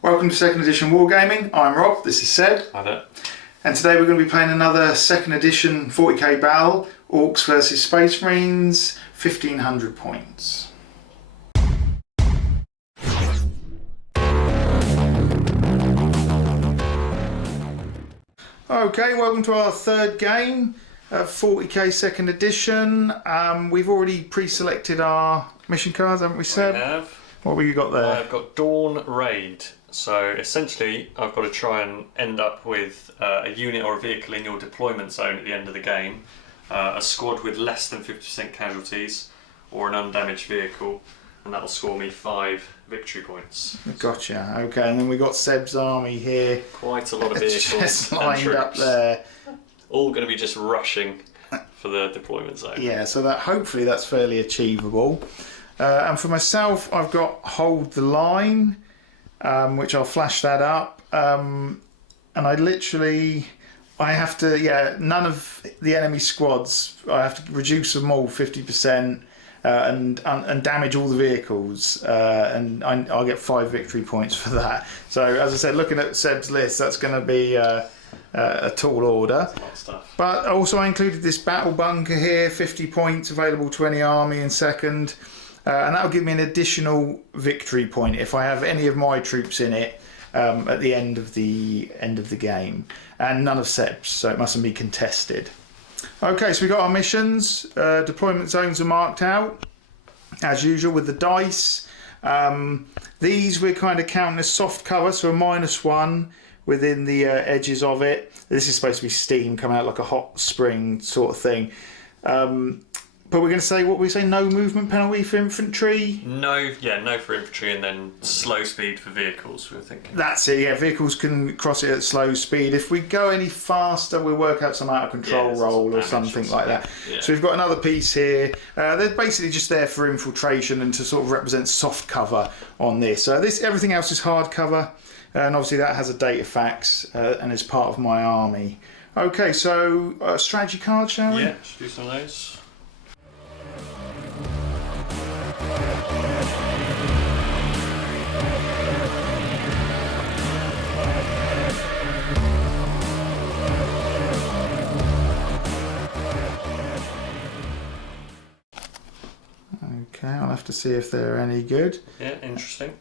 Welcome to second edition Wargaming. I'm Rob, this is Seb. Hi there. And today we're going to be playing another second edition 40k battle, Orks versus Space Marines, 1500 points. Okay, welcome to our third game, 40k second edition. We've already pre-selected our mission cards, haven't we, Seb? We have. What have you got there? I've got Dawn Raid. So essentially, I've got to try and end up with a unit or a vehicle in your deployment zone at the end of the game, a squad with less than 50% casualties, or an undamaged vehicle, and that'll score me 5 victory points. Gotcha. Okay, and then we got Seb's army here. Quite a lot of vehicles just and lined troops. up there. All going to be just rushing for the deployment zone. Yeah, so that hopefully that's fairly achievable. And for myself, I've got Hold the Line, which I'll flash that up. And I have to, none of the enemy squads, I have to reduce them all 50%. And damage all the vehicles, and I'll get 5 victory points for that. So as I said, looking at Seb's list, that's going to be a tall order. That's a lot of stuff. But also I included this battle bunker here, 50 points available to any army in second, and that'll give me an additional victory point if I have any of my troops in it at the end of the game, and none of Seb's, so it mustn't be contested. Okay, so we got our missions. Deployment zones are marked out, as usual, with the dice. These we're kind of counting as soft cover, so a -1 within the edges of it. This is supposed to be steam coming out like a hot spring sort of thing. But we're going to say, what we say, no movement penalty for infantry? No for infantry, and then slow speed for vehicles, we're thinking. That's it, yeah, vehicles can cross it at slow speed. If we go any faster, we'll work out some out of control roll or something like that. Yeah. So we've got another piece here. They're basically just there for infiltration and to sort of represent soft cover on this. Everything else is hard cover, and obviously that has a data fax and is part of my army. Okay, so strategy card, shall we? Yeah, should do some of those. Okay, I'll have to see if they're any good. Yeah, interesting.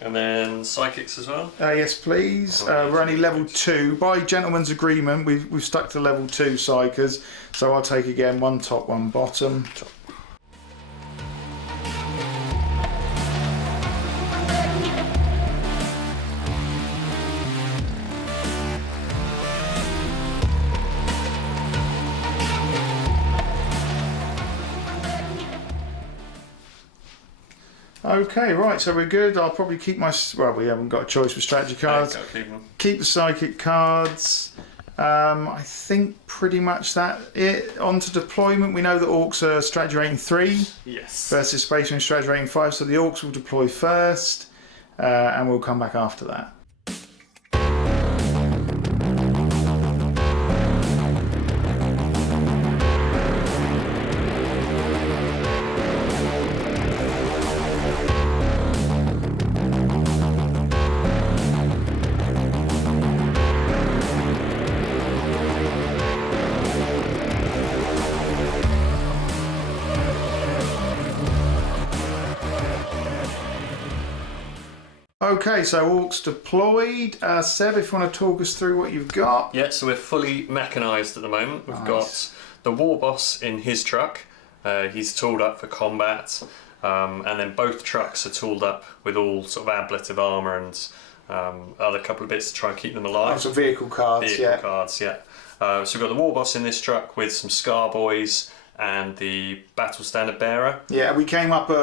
And then psychics as well? Yes, please. We're only level 2. By gentleman's agreement, we've stuck to level 2 psychers. So I'll take again 1 top, 1 bottom. Okay, right, so we're good. I'll probably keep my... Well, we haven't got a choice with strategy cards. Keep the psychic cards. I think pretty much that it. On to deployment. We know that Orks are strategy rating 3. Yes. Versus Space Marine strategy rating 5. So the Orks will deploy first, and we'll come back after that. Okay, so Orks deployed. Seb, if you want to talk us through what you've got. Yeah, so we're fully mechanised at the moment. We've got the war boss in his truck. He's tooled up for combat. And then both trucks are tooled up with all sort of ablative armour and other couple of bits to try and keep them alive. Oh, so vehicle cards, Vehicle cards, yeah. So we've got the war boss in this truck with some Scar Boys and the battle standard bearer. Yeah, we came up with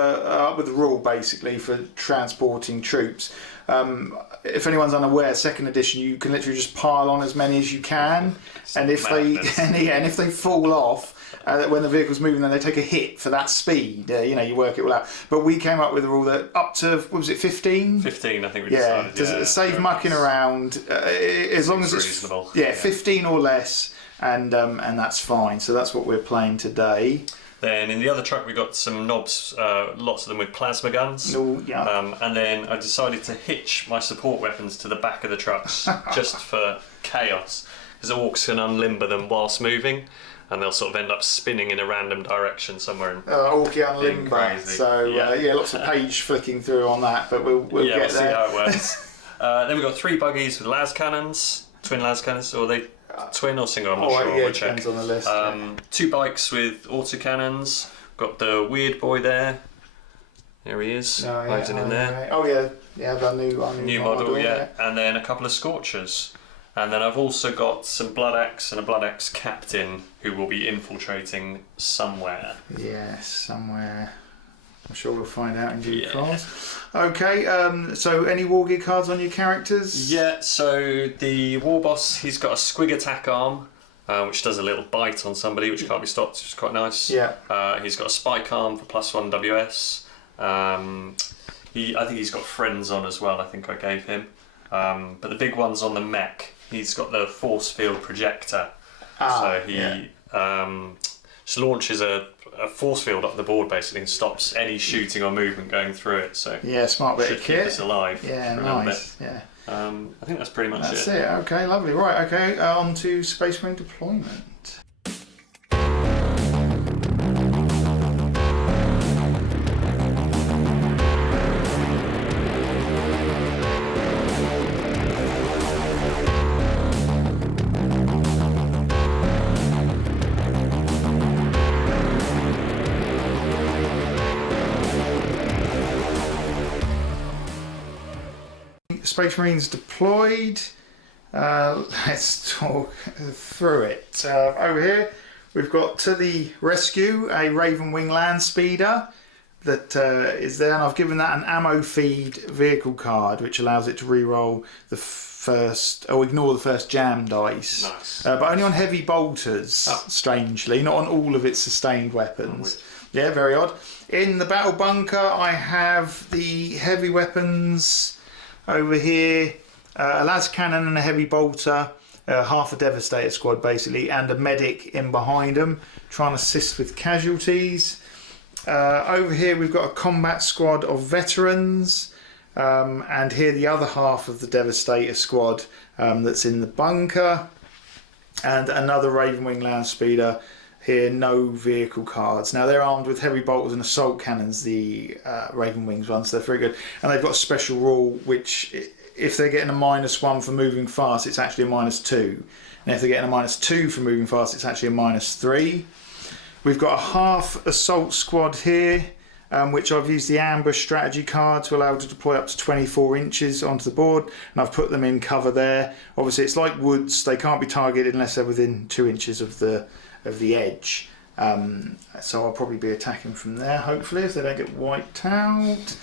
a rule basically for transporting troops. If anyone's unaware, second edition, you can literally just pile on as many as you can, and if they fall off when the vehicle's moving, then they take a hit for that speed. You work it all out. But we came up with a rule that up to, what was it, 15? 15, I think we decided. To save mucking around, as long as it's reasonable. 15 or less. And that's fine. So that's what we're playing today. Then in the other truck we got some knobs, lots of them with plasma guns. Oh, yeah. And then I decided to hitch my support weapons to the back of the trucks just for chaos, because Orks can unlimber them whilst moving, and they'll sort of end up spinning in a random direction somewhere. Orkian limber. So yeah, lots of page flicking through on that, but we'll get there. See how it works. Then we've got 3 buggies with las cannons, twin las cannons, or they twin or single, I'm not sure. Yeah, we'll check. depends on the list. 2 bikes with autocannons. Got the weird boy there. There he is, hiding in there. Oh yeah, the new model, yeah. And then a couple of Scorchers. And then I've also got some Blood Axe and a Blood Axe Captain who will be infiltrating somewhere. Yes, somewhere. I'm sure we'll find out in due course. Okay, so any Wargear cards on your characters? Yeah, so the War Boss, he's got a Squig attack arm, which does a little bite on somebody, which can't be stopped, which is quite nice. Yeah. He's got a Spike arm for +1 WS. I think he's got Friends on as well, I think I gave him. But the big one's on the mech. He's got the Force Field Projector. So he just launches a force field up the board basically and stops any shooting or movement going through it. So yeah, smart bit of kit. Keep us alive. Yeah, nice. Yeah. I think that's pretty much That's it. Okay, lovely. Right, okay, on to Space Marine deployment. Space Marines deployed. Let's talk through it. Over here we've got to the rescue a Raven Wing land speeder that is there, and I've given that an ammo feed vehicle card which allows it to re-roll the first, or ignore the first jam dice. Nice. But only on heavy bolters, strangely, not on all of its sustained weapons. Yeah, very odd. In the battle bunker I have the heavy weapons over here, a las cannon and a heavy bolter, half a devastator squad basically, and a medic in behind them trying to assist with casualties. Over here we've got a combat squad of veterans, and here the other half of the devastator squad that's in the bunker, and another Raven Wing land speeder. Here, no vehicle cards. Now they're armed with heavy bolters and assault cannons, the Raven Wings ones, so they're very good. And they've got a special rule which, if they're getting a -1 for moving fast, it's actually a -2. And if they're getting a -2 for moving fast, it's actually a -3. We've got a half assault squad here, which I've used the ambush strategy card to allow to deploy up to 24 inches onto the board, and I've put them in cover there. Obviously it's like woods, they can't be targeted unless they're within 2 inches of the edge, so I'll probably be attacking from there hopefully if they don't get wiped out.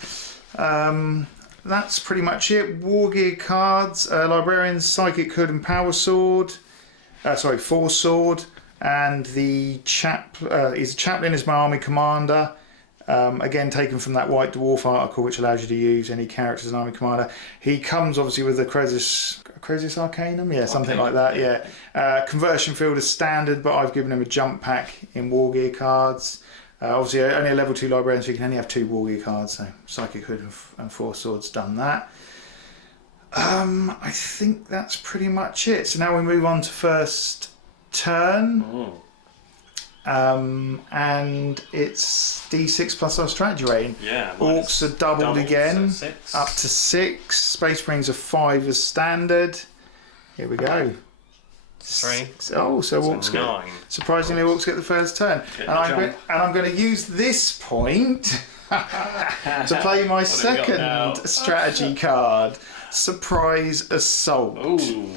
That's pretty much it. Wargear cards, Librarians, Psychic Hood and Power Sword, Force Sword, and the he's a chaplain is my army commander. Again, taken from that White Dwarf article, which allows you to use any character as an army commander. He comes obviously with the Croesus Arcanum, something like that. Yeah, conversion field is standard, but I've given him a jump pack in Wargear cards. Obviously, only a level 2 librarian, so you can only have 2 Wargear cards. So Psychic Hood and Force Sword's done that. I think that's pretty much it. So now we move on to first turn. And it's D6 plus our strategy rating. Yeah, Orks are doubled again, so up to 6. Space Marines are 5 as standard. Here we go. 3. Oh, so Orks get, 9. surprisingly, Orks get the first turn. And I'm going to use this point to play my second strategy card, Surprise Assault. Ooh.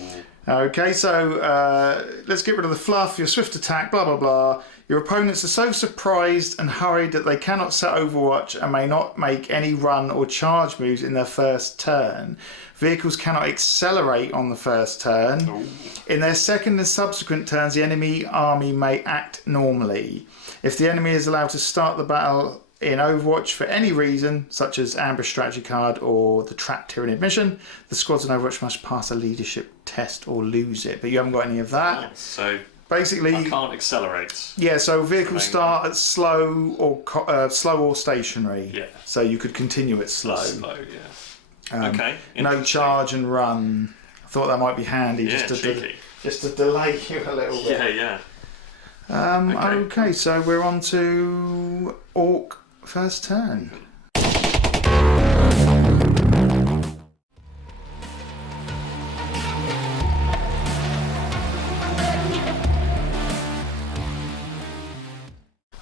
Okay, so let's get rid of the fluff, your swift attack, blah blah blah. Your opponents are so surprised and hurried that they cannot set Overwatch and may not make any run or charge moves in their first turn. Vehicles cannot accelerate on the first turn. Ooh. In their second and subsequent turns, the enemy army may act normally. If the enemy is allowed to start the battle in Overwatch for any reason, such as ambush strategy card or the trap tyranid mission, the squads in Overwatch must pass a leadership test or lose it. But you haven't got any of that. So basically I can't accelerate. Yeah, so vehicles start at slow or stationary. Yeah. So you could continue at slow. Slow, yeah. Okay. No charge and run. I thought that might be handy just to delay you a little bit. Yeah, yeah. Okay, so we're on to Ork first turn.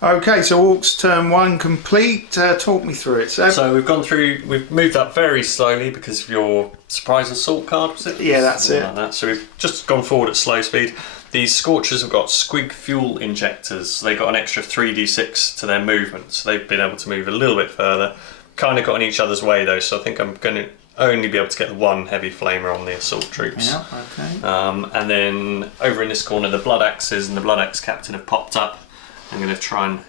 Okay, so Ork's turn 1 complete. Talk me through it. So we've gone through, we've moved up very slowly because of your surprise assault card, was it? Yeah, that's it. Like that. So we've just gone forward at slow speed. These Scorchers have got squig fuel injectors. They got an extra 3d6 to their movement, so they've been able to move a little bit further. Kind of got in each other's way though, so I think I'm going to only be able to get the one heavy flamer on the assault troops. Yeah, okay. And then over in this corner, the Blood Axes and the Blood Axe Captain have popped up. I'm going to try and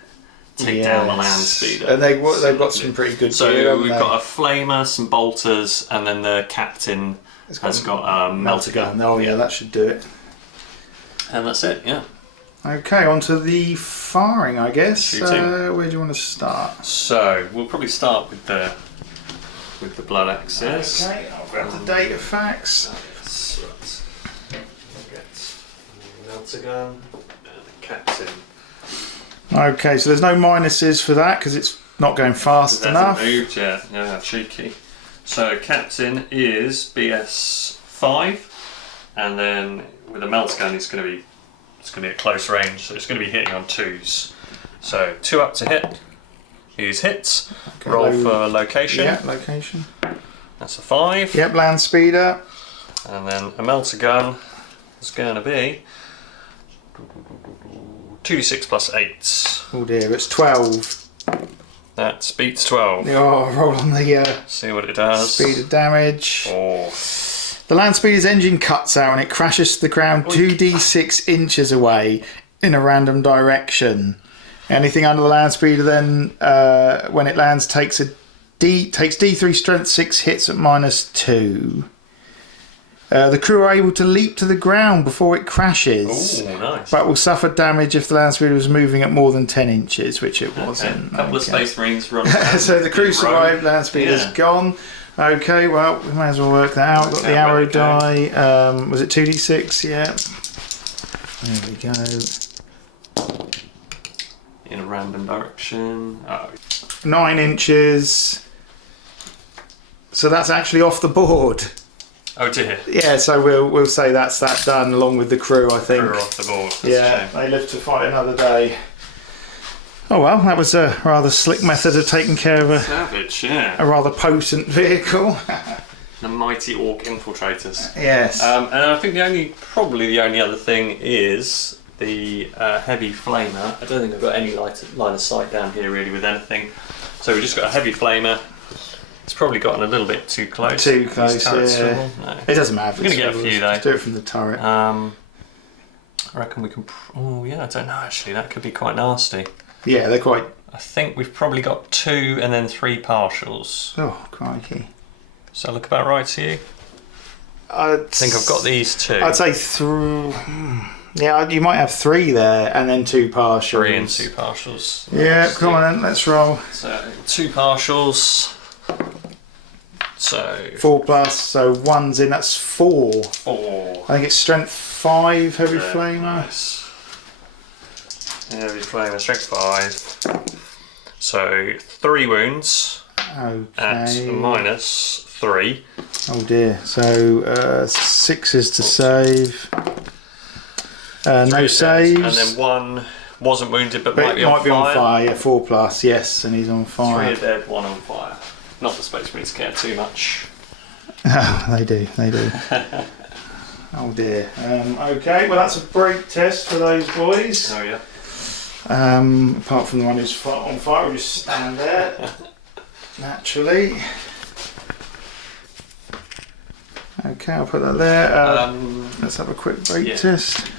take down the land speeder. And they've got some pretty good gear, so we've got a flamer, some bolters, and then the captain has got a melter gun. Oh yeah, that should do it. And that's it, yeah. Okay, on to the firing, I guess. Shooting. Where do you want to start? So we'll probably start with the Blood Axes. Okay, I'll grab the data facts. Yes, right. We'll get the melter gun and the captain. Okay, so there's no minuses for that because it's not going fast enough. Hasn't moved yet. Yeah, cheeky. So captain is BS 5, and then with a melter gun, it's going to be at close range, so it's going to be hitting on 2s. So 2 up to hit. Use hits. Okay, roll for location. Yeah, location. That's a 5. Yep, land speeder. And then a melter gun is going to be 2d6 plus 8. Oh dear, it's 12. That beats 12. Oh, roll on the See what it does. speed of damage. Oh. The land speeder's engine cuts out and it crashes to the ground 2d6 inches away in a random direction. Anything under the land speeder then, when it lands, takes D3 strength 6 hits at -2. The crew are able to leap to the ground before it crashes, nice. but will suffer damage if the land speeder was moving at more than 10 inches, which it wasn't. A couple of Space Marines run around. So the crew survived, land speeder's gone. Okay, well, we may as well work that out. Got the arrow die. Was it 2d6? Yeah. There we go. In a random direction. Oh. 9 inches. So that's actually off the board. Oh dear. Yeah, so we'll say that's that done along with the crew, I think. Crew off the board. That's yeah, they live to fight another day. Oh well, that was a rather slick method of taking care of a rather potent vehicle. The mighty Ork infiltrators. Yes. And I think probably the only other thing is the heavy flamer. I don't think I've got any line of sight down here really with anything. So we've just got a heavy flamer. It's probably gotten a little bit too close. Too close, yeah. No. It doesn't matter. We're going to get a few though. Do it from the turret. I reckon we can... Oh yeah, I don't know actually. That could be quite nasty. Yeah, they're quite... I think we've probably got 2 and then 3 partials. Oh, crikey. Does that look about right to you? I think I've got these 2. I'd say 3... Yeah, you might have 3 there and then 2 partials. 3 and 2 partials. Yeah, come on then, let's roll. So 2 partials. So 4 plus, so 1's in, that's 4. 4. I think it's strength 5, heavy flamer. Nice. Heavy flamer, strength 5. So 3 wounds. Okay. At -3. Oh dear, so 6 is to save. No saves. And then 1 wasn't wounded but might be on fire. fire. Yeah, 4 plus, yes, and he's on fire. 3 are dead, 1 on fire. Not the Space Marines care too much. Oh, they do. Oh dear. Okay, well that's a break test for those boys. Oh yeah. Apart from the one who's on fire, we'll just stand there. Naturally. Okay, I'll put that there. Let's have a quick break test.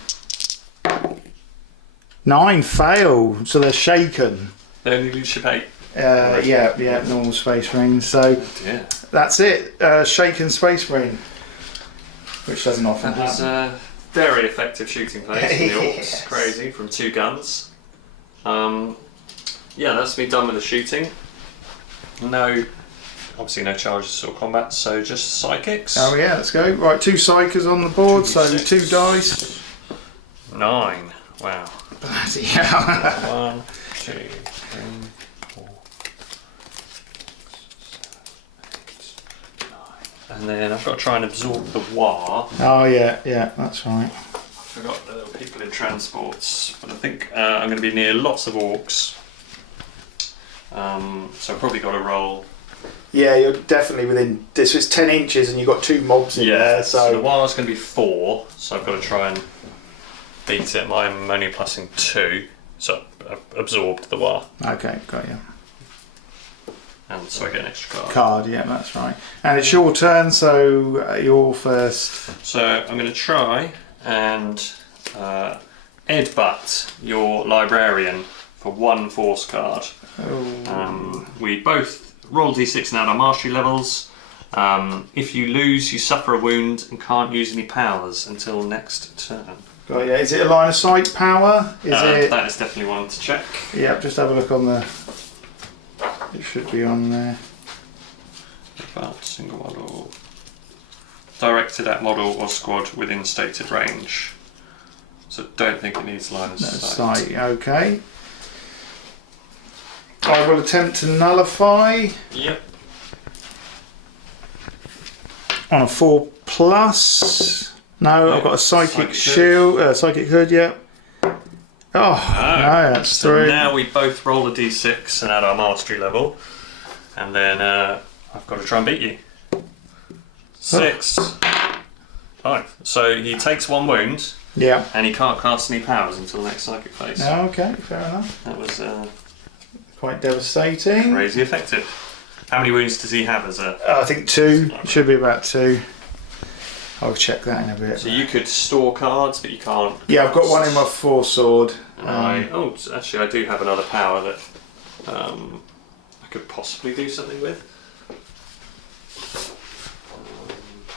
9 fail, so they're shaken. They only leadership 8. Yeah, normal Space Marine. So that's it. Shaken Space Marine, which doesn't often happen. very effective shooting phase from the Orks. Yes. Crazy, from 2 guns. Yeah, that's me done with the shooting. No, obviously no charges or combat, so just psychics. Oh yeah, let's go. Right, 2 psychers on the board, so 2d6. 2 dice. 9. Wow. Bloody hell. 1, 2, 3, 4, 6, 7, 8, 9. And then I've got to try and absorb the war. Oh yeah, that's right. I forgot there were people in transports, but I think I'm going to be near lots of Orks. So I've probably got to roll. Yeah, you're definitely within. This was 10 inches, and you've got 2 mobs in there. So the So wire's going to be 4, so I've got to try and beat it. I'm only plussing 2, so I've absorbed the wire, okay, got you. and so I get an extra card. Card, yeah, that's right. And it's your turn, so you're first. So I'm going to try and headbutt your librarian for 1 force card. Oh. We both roll d6 and add our mastery levels. If you lose, you suffer a wound and can't use any powers until next turn. Got you. Is it a line of sight power? Is it? That is definitely one to check. Yeah, just have a look on the. It should be on there. About single model. Directed at model or squad within stated range. So don't think it needs line of sight. Sight, okay. I will attempt to nullify Yep. on a 4+. No, I've got a psychic Psychic shield, psychic hood. Yeah. Oh no, that's So 3. now we both roll a d6 and add our mastery level, and then I've got to try and beat you. 6. 5. So he takes 1 wound, Yeah. and he can't cast any powers until the next psychic phase. Okay, fair enough. That was Quite devastating. crazy effective. How many wounds does he have as a... I think 2. Should be about 2. I'll check that in a bit. So you could store cards, but you can't... Yeah, I've got 1 in my 4 sword. Actually I do have another power that I could possibly do something with.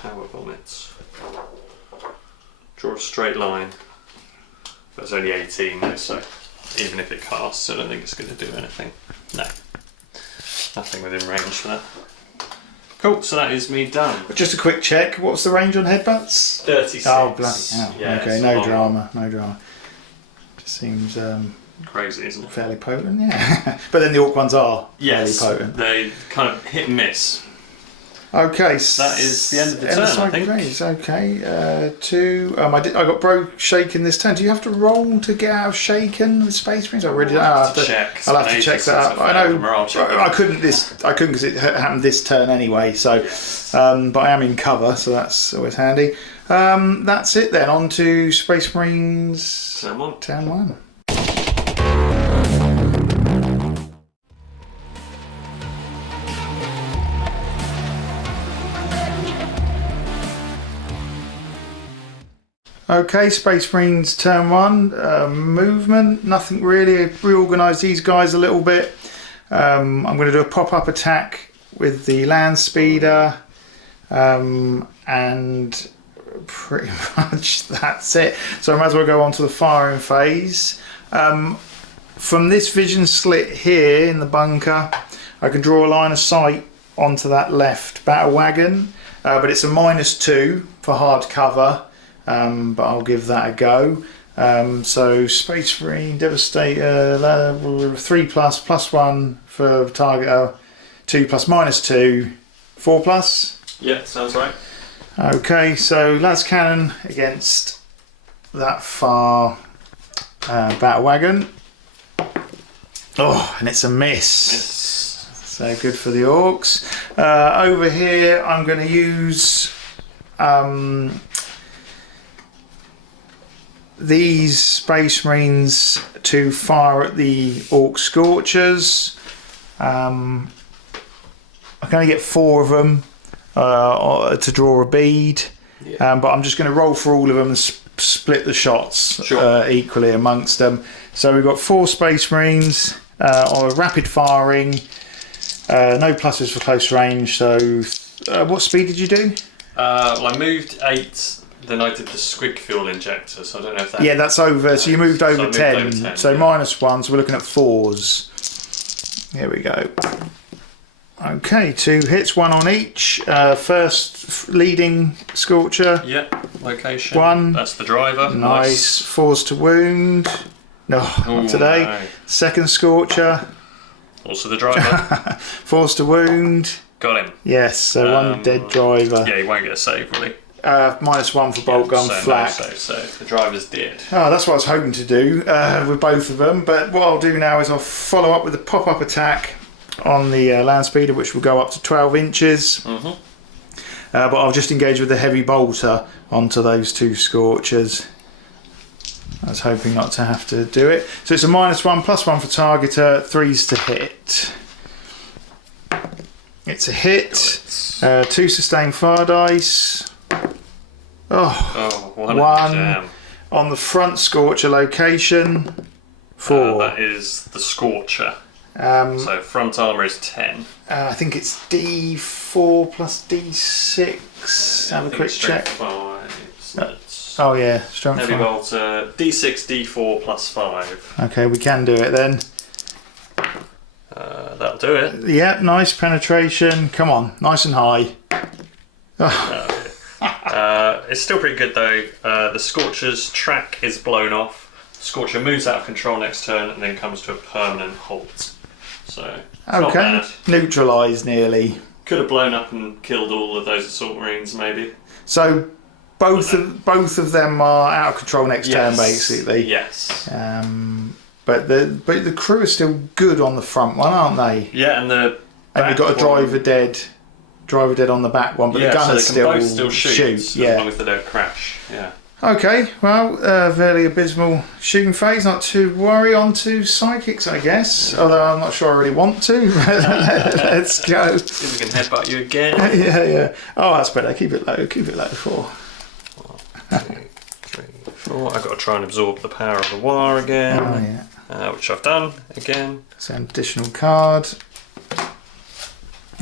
Power vomits. Draw a straight line. But it's only 18 though, so even if it casts, I don't think it's going to do anything. No. Nothing within range for that. Cool, so that is me done. Just a quick check. What's the range on headbutts? 36. Oh, bloody hell. Yeah, okay, it's no long. drama, no drama. Just seems Crazy, isn't it? fairly potent, yeah. But then the Ork ones are Yes, fairly potent. they kind of hit and miss. Okay, That is the end of the end turn, I side think. phase, okay, 2. I got bro shaken this turn. Do you have to roll to get out of shaken with Space Marines? I really I'll don't. check. I'll have to check that up. I know. I couldn't because it happened this turn anyway. So, but I am in cover, so that's always handy. That's it then. On to Space Marines. Turn 1. Okay, Space Marines turn 1. Movement, nothing really. Reorganise these guys a little bit. I'm going to do a pop-up attack with the land speeder, and pretty much that's it. So I might as well go on to the firing phase. From this vision slit here in the bunker, I can draw a line of sight onto that left battle wagon, but it's a -2 for hard cover. But I'll give that a go. So Space Marine Devastator 3+ +1 for target 2+ -2 4+. Yeah, sounds right. Okay, so las cannon against that far battle wagon. Oh, and it's a miss. Yes. So good for the Orks. Over here, I'm going to use these Space Marines to fire at the Ork Scorchers. I can only get 4 of them to draw a bead, but I'm just going to roll for all of them and split the shots equally amongst them. So we've got 4 Space Marines on rapid firing, no pluses for close range. So what speed did you do? Well, I moved 8 then I did the squig fuel injector, so I don't know if that... Yeah, that's over. So you moved over, I moved 10. over 10. So -1, so we're looking at 4s. Here we go. Okay, 2 hits, 1 on each. First leading Scorcher. Yep, location. 1. That's the driver. Nice. 4s to wound. No, not today. No. Second Scorcher. Also the driver. 4s to wound. Got him. Yes, so 1 dead driver. Yeah, he won't get a save, will he? -1 for bolt gun, flak. So the driver's dead. Oh, that's what I was hoping to do with both of them. But what I'll do now is I'll follow up with the pop-up attack on the land speeder, which will go up to 12 inches. But I'll just engage with the heavy bolter onto those 2 Scorchers. I was hoping not to have to do it. So it's a -1, +1 for targeter, 3s to hit. It's a hit. 2 sustained fire dice. Oh, 1 on the front Scorcher location. 4. That is the Scorcher. So front armour is 10. I think it's D4 plus D6. Have a quick check. 5, oh yeah, strength heavy 5. bolter, D6, D4 plus 5. Okay, we can do it then. That'll do it. Yep, nice penetration. Come on, nice and high. It's still pretty good though. The Scorcher's track is blown off. Scorcher moves out of control next turn and then comes to a permanent halt. So it's not bad. Neutralised nearly. Could have blown up and killed all of those assault marines maybe. So both of them are out of control next turn basically. Yes. But the crew are still good on the front one, aren't they? Yeah, and we've got a driver dead on the back one, but the gunners so they can both still shoot as long as they don't crash. Yeah. Okay, well, fairly abysmal shooting phase, not to worry. On to psychics, I guess. Although I'm not sure I really want to. Let's go. See if we can headbutt you again. Yeah. Oh, that's better. Keep it low. 4. 1, 2, 3, 4. I've got to try and absorb the power of the war again. Oh yeah. Which I've done again. So an additional card.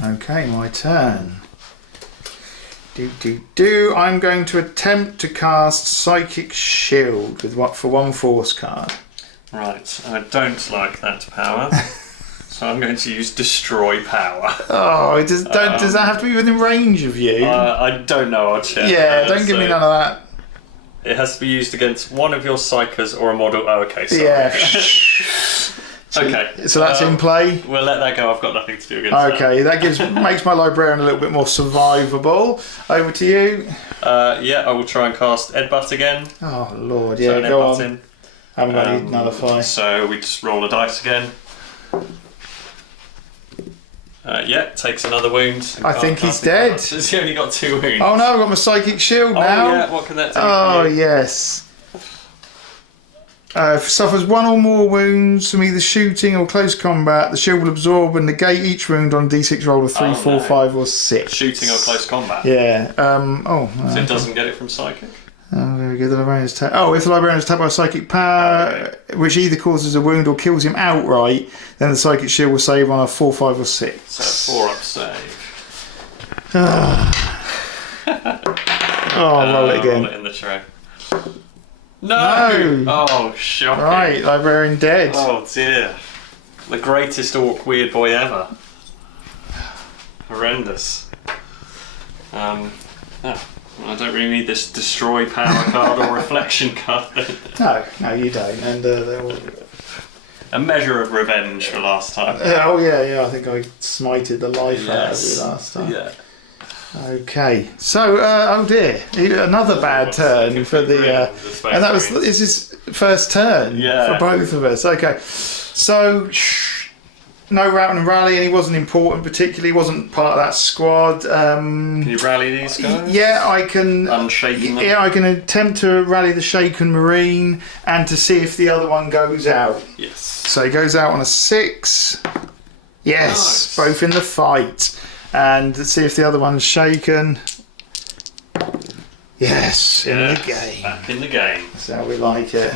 Okay, my turn. I'm going to attempt to cast Psychic Shield with for 1 force card. Right, I don't like that power, so I'm going to use Destroy Power. Oh, does that have to be within range of you? I don't know, I'll check. Yeah, don't give me none of that. It has to be used against one of your Psychers or a model. Oh, okay, sorry. Yeah. Okay. So that's in play. We'll let that go. I've got nothing to do against Okay, that makes my librarian a little bit more survivable. Over to you. Yeah, I will try and cast Headbutt again. Oh Lord, yeah, go on. I haven't got any nullify. So we just roll a dice again. Yeah, takes another wound. I think he's dead. He's only got 2 wounds. Oh no, I've got my Psychic Shield now. Oh yeah, what can that do? Oh yes. Suffers 1 or more wounds from either shooting or close combat. The shield will absorb and negate each wound on a d6 roll of 3, 4, 5, or 6. Shooting or close combat? Yeah. So it doesn't get it from Psychic? Oh, very good. The librarian is if the librarian is tapped by a psychic power, which either causes a wound or kills him outright, then the Psychic Shield will save on a 4, 5, or 6. So 4-up save. Roll it again. Roll it in the tray. No! Oh, shocking. Right, librarian dead. Oh dear. The greatest Ork weird boy ever. Horrendous. I don't really need this Destroy Power card or Reflection card then. No, you don't. And a measure of revenge for last time. I think I smited the life out of you last time. Yeah. Okay, so oh dear, another bad turn for the and that was his first turn for both of us. Okay, so no route and rally, and he wasn't important particularly. He wasn't part of that squad. Can you rally these guys? Yeah, I can. Unshaken them? Yeah, I can attempt to rally the Shaken Marine and to see if the other one goes out. Yes. So he goes out on a 6. Yes, nice. Both in the fight. And let's see if the other one's shaken. Yes, in the game. Back in the game. That's how we like it.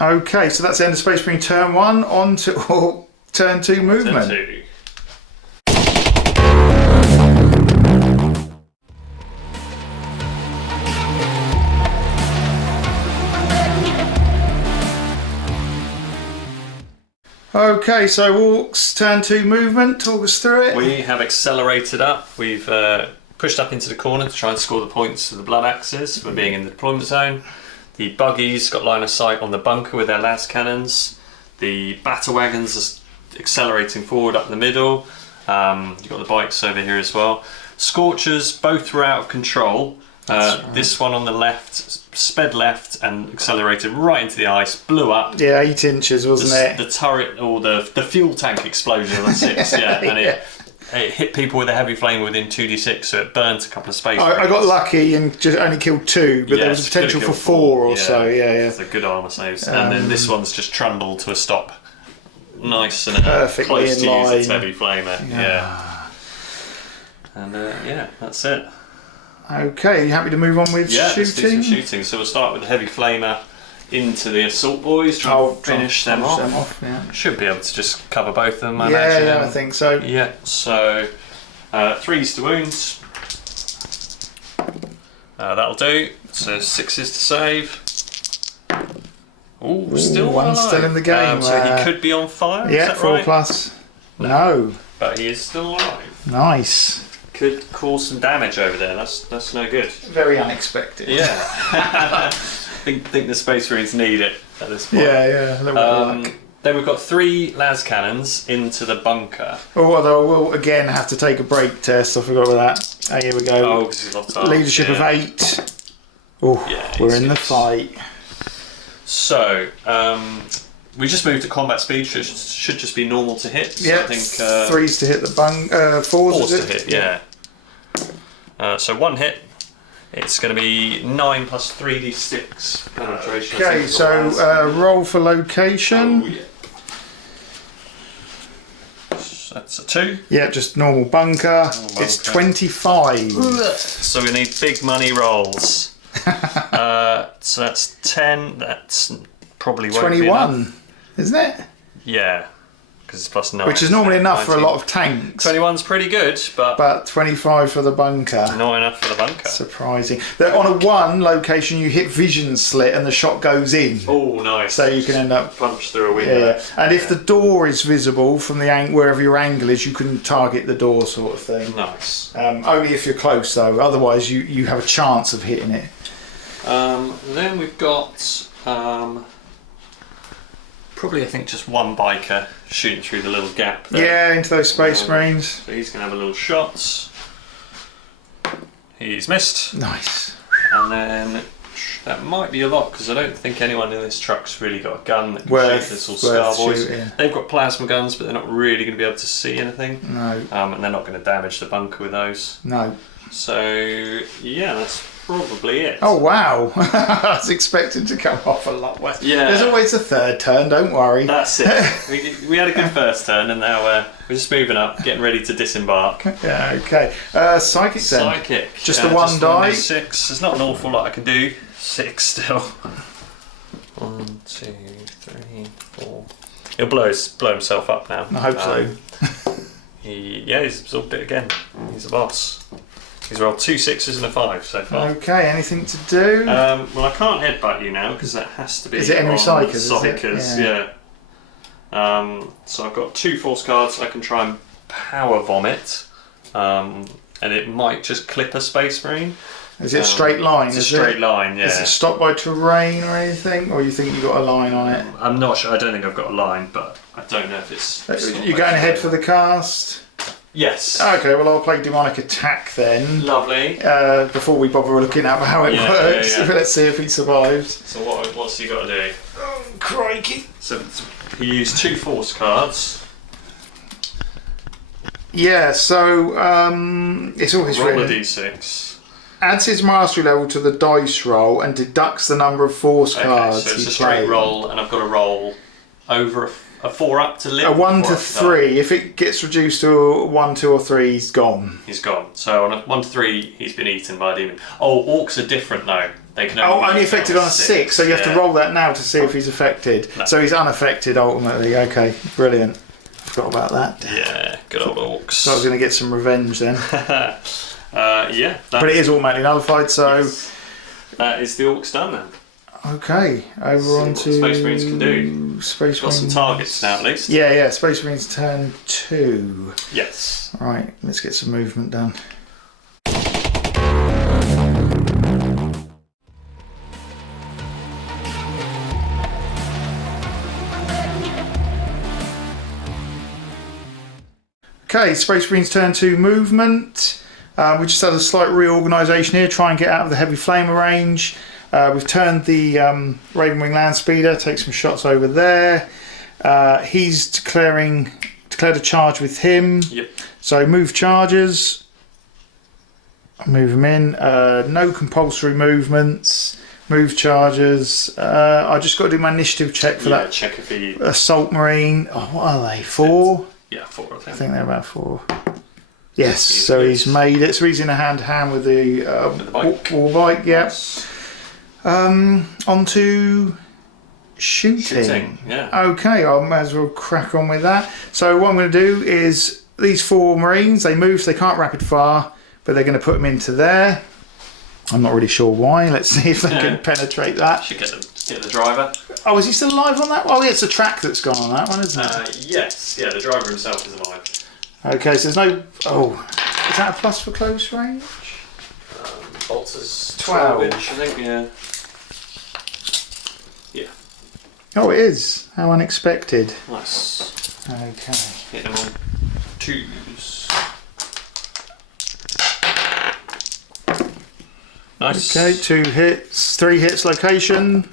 Okay, so that's the end of Space Marine turn 1. On to turn 2 movement. Turn 2. Okay, so Orks turn 2 movement. Talk us through it. We have accelerated up. We've pushed up into the corner to try and score the points for the blood axes for being in the deployment zone. The buggies got line of sight on the bunker with their las cannons. The battle wagons are accelerating forward up the middle. You've got the bikes over here as well. Scorchers both were out of control. Right. This one on the left sped left and accelerated right into the ice, blew up. Yeah, 8 inches, wasn't it? The turret or the fuel tank explosion on the 6, yeah, and it hit people with a heavy flame within 2d6, so it burnt a couple of space. I got lucky and just only killed 2, but there was a potential for 4 or so. Yeah. It's a good armour saves, and then this one's just trundled to a stop, nice and perfectly close in to line. use its heavy flamer. Yeah. And that's it. Okay, you happy to move on with shooting? Let's do some shooting. So we'll start with the heavy flamer into the assault boys, try and finish them off. Yeah. Should be able to just cover both of them, I imagine. Yeah, I think so. Yeah, so 3s to wounds. That'll do. So 6s to save. Ooh, still one still in the game. So he could be on fire. Yeah, is that 4 right? plus. No. But he is still alive. Nice. Could cause some damage over there. That's no good. Very unexpected. Yeah. think the Space Marines need it at this point. Yeah, a little bit of luck. Then we've got 3 las cannons into the bunker. Oh, although we'll again have to take a break test. I forgot about that. Here we go. Oh, because he's lost arms. Leadership of 8. Oh, yeah, we're in the fight. So, we just moved to combat speed, should just be normal to hit. So yeah, I think 3s to hit the 4s to hit, yeah. So 1 hit, it's going to be 9 plus 3d6 penetration. Okay, so roll for location. Oh, yeah. That's a 2. Yeah, just normal bunker. It's 25. So we need big money rolls. So that's 10. That's probably won't 21, isn't it? Yeah, because it's plus 9. Which is normally enough for a lot of tanks. 21's pretty good, but 25 for the bunker. Not enough for the bunker. Surprising. On a 1 location, you hit vision slit and the shot goes in. Oh, nice. So you can end up punch through a window. Yeah, and if the door is visible from the wherever your angle is, you can target the door, sort of thing. Nice. Only if you're close, though. Otherwise, you have a chance of hitting it. Then we've got probably I think just 1 biker shooting through the little gap there. Yeah, into those Space Marines. So he's going to have a little shot. He's missed. Nice. And then that might be a lot because I don't think anyone in this truck's really got a gun that can shoot this all Scar Boys. They've got plasma guns, but they're not really going to be able to see anything. No. And they're not going to damage the bunker with those. No. So yeah, that's probably it. Oh wow! I was expecting to come off a lot worse. Yeah. There's always a 3rd turn. Don't worry. That's it. we had a good first turn, and now we're just moving up, getting ready to disembark. Yeah. Okay. Psychic then. Psychic. Just the 1 die. 6. There's not an awful lot I can do. 6 still. 1, 2, 3, 4. He'll blow himself up now. I hope so. He's absorbed it again. He's a boss. He's rolled 2 6s and a 5 so far. Okay, anything to do? Well, I can't headbutt you now because that has to be. Is it enemy psychers? Yeah. So I've got 2 force cards. I can try and power vomit, and it might just clip a Space Marine. Is it a straight line? It's a straight line, yeah. Is it stopped by terrain or anything, or you think you got a line on it? I'm not sure. I don't think I've got a line, but I don't know if it's. You're going ahead for the cast? Yes. Okay, well I'll play Demonic Attack then. Lovely. Before we bother looking at how it works. Yeah. Let's see if he survives. So what's he got to do? Oh, crikey. So he used 2 force cards. Yeah, so it's always roll really... a d6. Adds his mastery level to the dice roll and deducts the number of force cards. So it's a straight roll, and I've got to roll over a 4 up to live. A 1 to 3. If it gets reduced to 1, 2, or 3, he's gone. He's gone. So on a 1 to 3, he's been eaten by a demon. Oh, Orks are different though. They can only affected on a 6, so you have to roll that now to see if he's affected. No. So he's unaffected ultimately. Okay, brilliant. Forgot about that. Yeah, good old Orks. So I was going to get some revenge then. Yeah. But it is automatically nullified, so... Yes. That is the Orks done then. Okay, over on to Space Marines can do. Space Got some Marines. targets now at least. Yeah, Space Marines turn 2. Yes. Right, let's get some movement done. Okay, Space Marines turn 2 movement. We just had a slight reorganisation here, try and get out of the heavy flamer range. We've turned the Ravenwing Land Speeder, take some shots over there. He's declared a charge with him. Yep. So move charges. Move him in. No compulsory movements. Move charges. I just got to do my initiative check for that. Check if he... Assault Marine. Oh, what are they? 4? Yeah, 4 I think. I think they're about 4. Yes, so he's made it. So he's in a hand-to-hand with the war bike. Yeah. Nice. On to shooting. Yeah. Okay, I might as well crack on with that. So what I'm going to do is these 4 Marines, they move, so they can't rapid fire, but they're going to put them into there. I'm not really sure why. Let's see if they can penetrate that. Should get the driver. Oh, is he still alive on that? Oh, yeah, it's a track that's gone on that one, isn't it? Yes. Yeah, the driver himself is alive. Okay, so there's no... Oh, is that a plus for close range? Bolts is 12 inch, I think, yeah. Yeah. Oh, it is. How unexpected. Nice. Okay. Hit them on 2s. Nice. Okay, 2 hits, 3 hits location.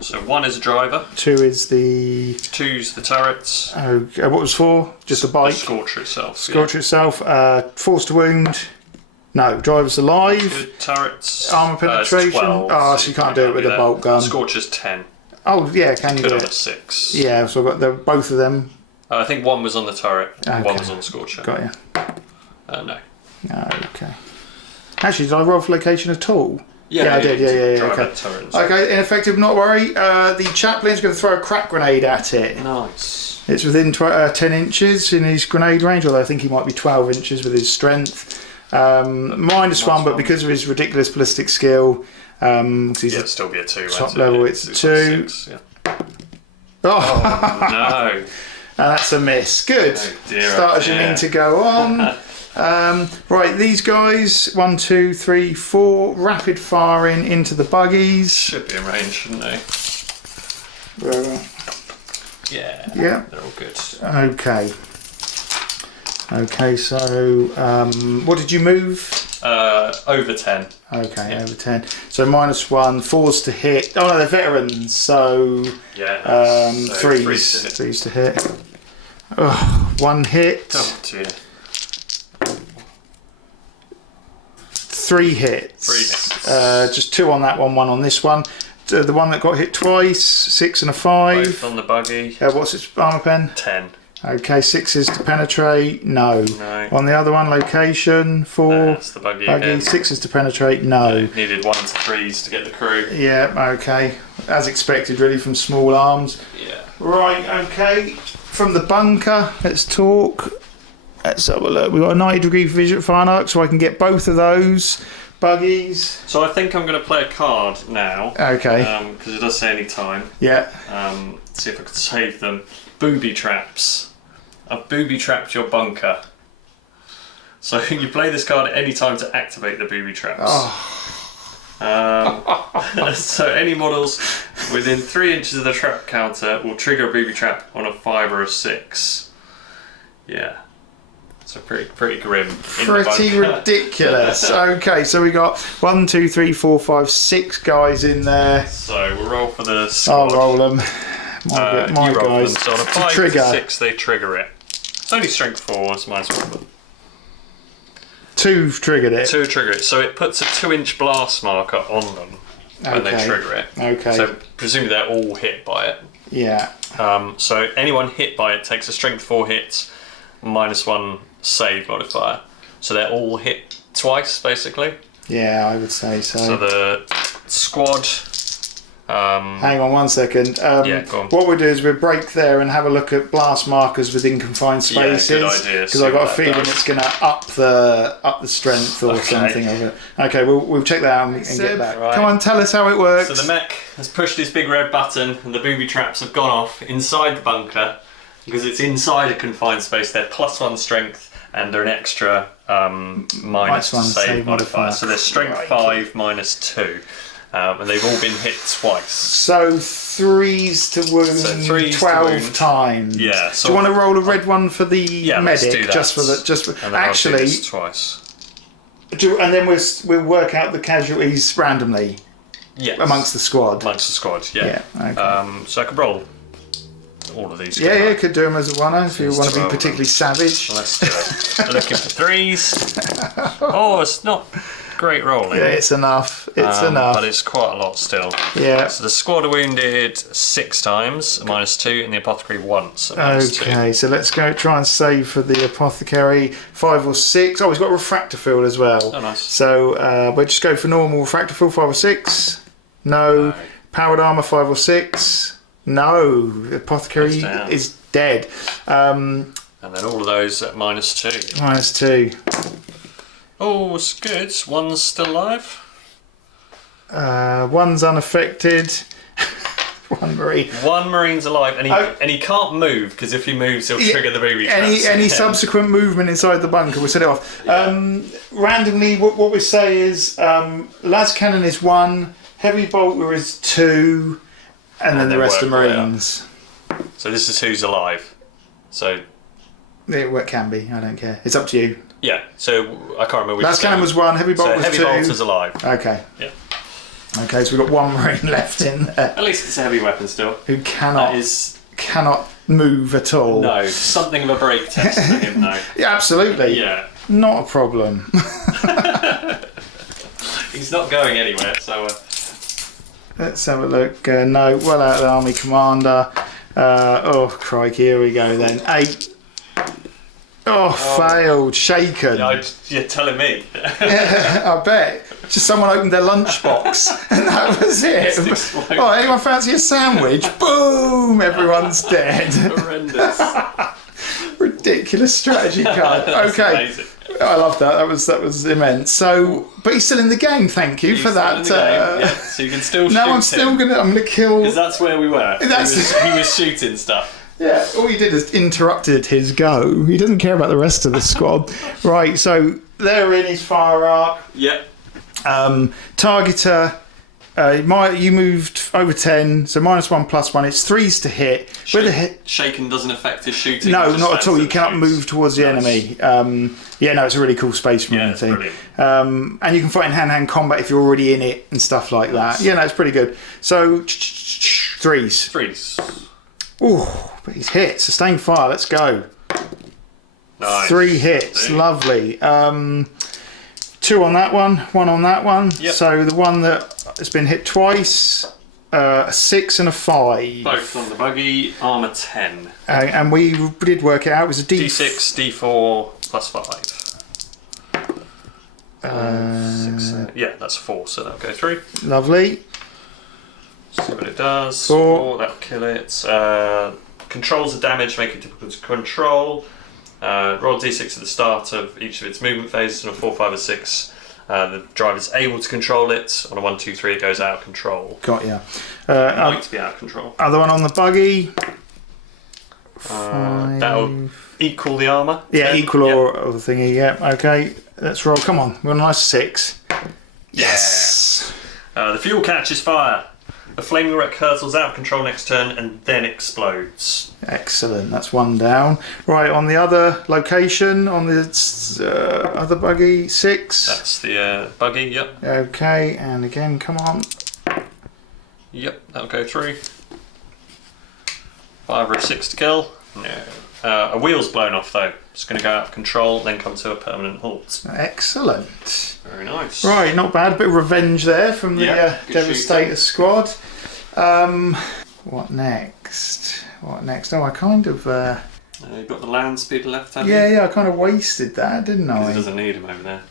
So 1 is a driver. 2 is the... 2's the turrets. Okay, what was 4? Just a bike. The Scorcher itself. Scorcher itself. Force to wound. No, driver's alive. Good turrets. Armour penetration. 12, oh, so you can't do it with a bolt gun. Scorcher's 10. Oh, yeah, can you Could do on a it? 6. Yeah, so I've got both of them. I think 1 was on the turret. Okay. 1 was on the Scorcher. Got you. No. Okay. Actually, did I roll for location at all? Yeah, I did. Yeah. Driver, Okay. turret. Okay, ineffective, not worry. The chaplain's going to throw a crack grenade at it. Nice. It's within 10 inches in his grenade range, although I think he might be 12 inches with his strength. -1, but because of his ridiculous ballistic skill, he's it'd still be a 2. top level, it's 2. 6, yeah. Oh, No. and that's a miss. Good. Oh dear, Start as you mean to go on. Right, these guys, 1, 2, 3, 4, rapid firing into the buggies. Should be in range, shouldn't they? Yeah. Yeah. They're all good. Okay. Okay, so what did you move? Over 10. Okay, Yeah. over 10. So -1, 4's to hit. Oh no, they're veterans, so Yeah. So 3's. 3's to hit. 1 hit. Oh dear. 3 hits. 3 hits. Just 2 on that one, 1 on this one. The one that got hit twice, 6 and a 5. Both on the buggy. What's its armour pen? 10. Okay, 6 is to penetrate. No. No. On the other one, location 4. That's the buggy again. 6 is to penetrate. No. Needed 1 to 3s to get the crew. Yeah. Okay. As expected, really, from small arms. Yeah. Right. Okay. From the bunker, let's talk. Let's have a look. We've got a 90-degree vision fire arc, so I can get both of those buggies. So I think I'm going to play a card now. Okay. Because it does say any time. Yeah. See if I can save them. Booby traps. I've booby trapped your bunker. So you play this card at any time to activate the booby traps. So any models within 3 inches of the trap counter will trigger a booby trap on a 5 or a 6. Yeah. So pretty grim. Pretty ridiculous. Okay, so we got 1, 2, 3, 4, 5, 6 guys in there. So we'll roll for the squad. I'll roll them. My you roll guys. them. So on a To 5 trigger. to 6, they trigger it. It's only strength 4, it's -1. 2 triggered it. 2 trigger it. So it puts a 2-inch blast marker on them when they trigger it. Okay. So presumably they're all hit by it. Yeah. So anyone hit by it takes a strength 4 hit, -1 save modifier. So they're all hit twice, basically. Yeah, I would say so. So the squad Hang on 1 second. Yeah, go on. What we'll do is we'll break there and have a look at blast markers within confined spaces. Yeah, good idea. Because I've got a feeling it's going to up the strength or something of it. Okay, we'll check that out and get back. Right. Come on, tell us how it works. So the mech has pushed this big red button and the booby traps have gone off inside the bunker because it's inside a confined space. They're +1 strength and they're an extra -1 save modifier. So they're strength 5 -2. And they've all been hit twice. So 3s to wound, So 3s 12 to wound. times. Yeah. Do you want to roll a red one for the medic? Let's do that. Just for And then actually, I'll do this twice. and then we'll work out the casualties randomly amongst the squad. Amongst the squad, yeah. Okay. So I could roll all of these. Yeah, you could do them as a one if you want to be 12 particularly savage. Let's do it. Looking for 3s. Oh, it's not great rolling. Yeah, it's enough. It's enough. But it's quite a lot still. Yeah. So the squad are wounded 6 times, -2, and the apothecary once. -2. Okay, so let's go try and save for the apothecary. 5 or 6. Oh, he's got a refractor field as well. Oh, nice. So we'll just go for normal refractor field. 5 or 6. No. Powered armor. 5 or 6. No. The apothecary is dead. And then all of those at -2. -2. Oh, it's good. One's still alive. One's unaffected. One marine. One marine's alive, and he can't move because if he moves, he'll trigger the booby traps. Any subsequent movement inside the bunker will set it off. Yeah. Randomly, what we say is las cannon is 1, heavy bolter is 2, and then the rest are marines. So this is who's alive. So it can be. I don't care. It's up to you. Yeah. So I can't remember. Las cannon was 1, heavy bolter was 2. Heavy bolter's alive. Okay. Yeah. Okay, so we've got 1 marine left in there. At least it's a heavy weapon still. Who cannot move at all. No, something of a break test for him though. Yeah, absolutely. Yeah. Not a problem. He's not going anywhere, so. Let's have a look. No, well out of the army commander. Oh crikey, here we go then. 8. Oh, failed, shaken. Yeah, you're telling me. I bet. Just someone opened their lunchbox and that was it. Oh, anyone fancy a sandwich? Boom! Everyone's dead. Horrendous. Ridiculous strategy card. Okay. Amazing. I love that. That was immense. So, but he's still in the game. Thank you for that. Yeah, so you can still shoot I'm still gonna. I'm gonna kill. Because that's where we were. He was shooting stuff. Yeah, all he did is interrupted his go. He doesn't care about the rest of the squad. Right, so they're in his fire arc. Yep. Targeter, you moved over 10, so -1 +1. It's 3s to hit. Shaken doesn't affect his shooting. No, not at all. You cannot move towards the enemy. Yeah, no, it's a really cool space marine thing. Brilliant. And you can fight in hand-to-hand combat if you're already in it and stuff like that. Yeah, no, it's pretty good. So 3s. 3s. Ooh, but he's hit. Sustained fire. Let's go. Nice. 3 hits. Lovely. 2 on that one. 1 on that one. Yep. So the one that has been hit twice. A 6 and a 5. Both on the buggy. Armor 10. And we did work it out. It was a D6, D4 +5. 6, yeah, that's 4, so that'll go through. Lovely. See what it does. 4. That'll kill it. Controls the damage, make it difficult to control. Roll D6 at the start of each of its movement phases. On a 4, 5, or 6, the driver's able to control it. On a 1, 2, 3, it goes out of control. Got ya. Might be out of control. Other one on the buggy. That'll equal the armour. Yeah, 10. equal or the thingy. Yeah. Okay. Let's roll. Come on. We're on a nice 6. Yes. The fuel catches fire. The flaming wreck hurtles out of control next turn and then explodes. Excellent. That's 1 down. Right, on the other location, on the other buggy, 6. That's the buggy, yep. Okay, and again, come on. Yep, that'll go through. 5 or a 6 to kill. No. A wheel's blown off though. It's going to go out of control, then come to a permanent halt. Excellent. Very nice. Right, not bad. Bit of revenge there from the Devastator squad. What next? What next? Oh, I kind of. You've got the land speed left, haven't you? Yeah, I kind of wasted that, didn't I? He doesn't need him over there.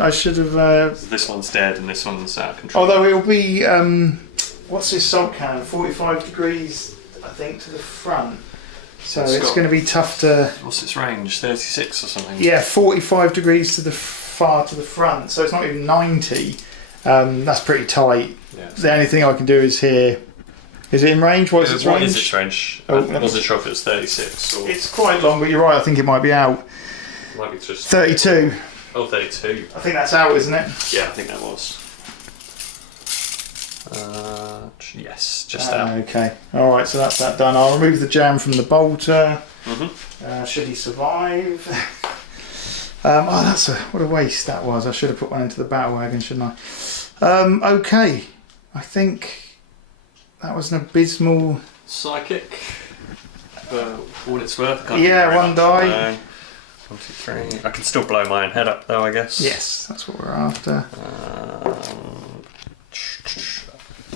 I should have. This one's dead and this one's out of control. Although it'll be what's this salt cannon? 45 degrees, I think, to the front. So it's going to be tough to... What's its range? 36 or something? Yeah, 45 degrees to the front, so it's not even 90. That's pretty tight. Yeah, the only thing I can do is here. Is it in range? What is its range? What is its range? I wasn't sure if it was 36 or... It's quite long, but you're right, I think it might be out. It might be just... 32. Oh, 32. I think that's out, isn't it? Yeah, I think that was. Yes, just out. Okay. Alright, so that's that done. I'll remove the jam from the bolter. Mm-hmm. Should he survive? What a waste that was. I should have put one into the battle wagon, shouldn't I? Okay. I think that was an abysmal... Psychic. For what it's worth. Yeah, one die. 1, 2, 3. I can still blow my own head up though, I guess. Yes, that's what we're after.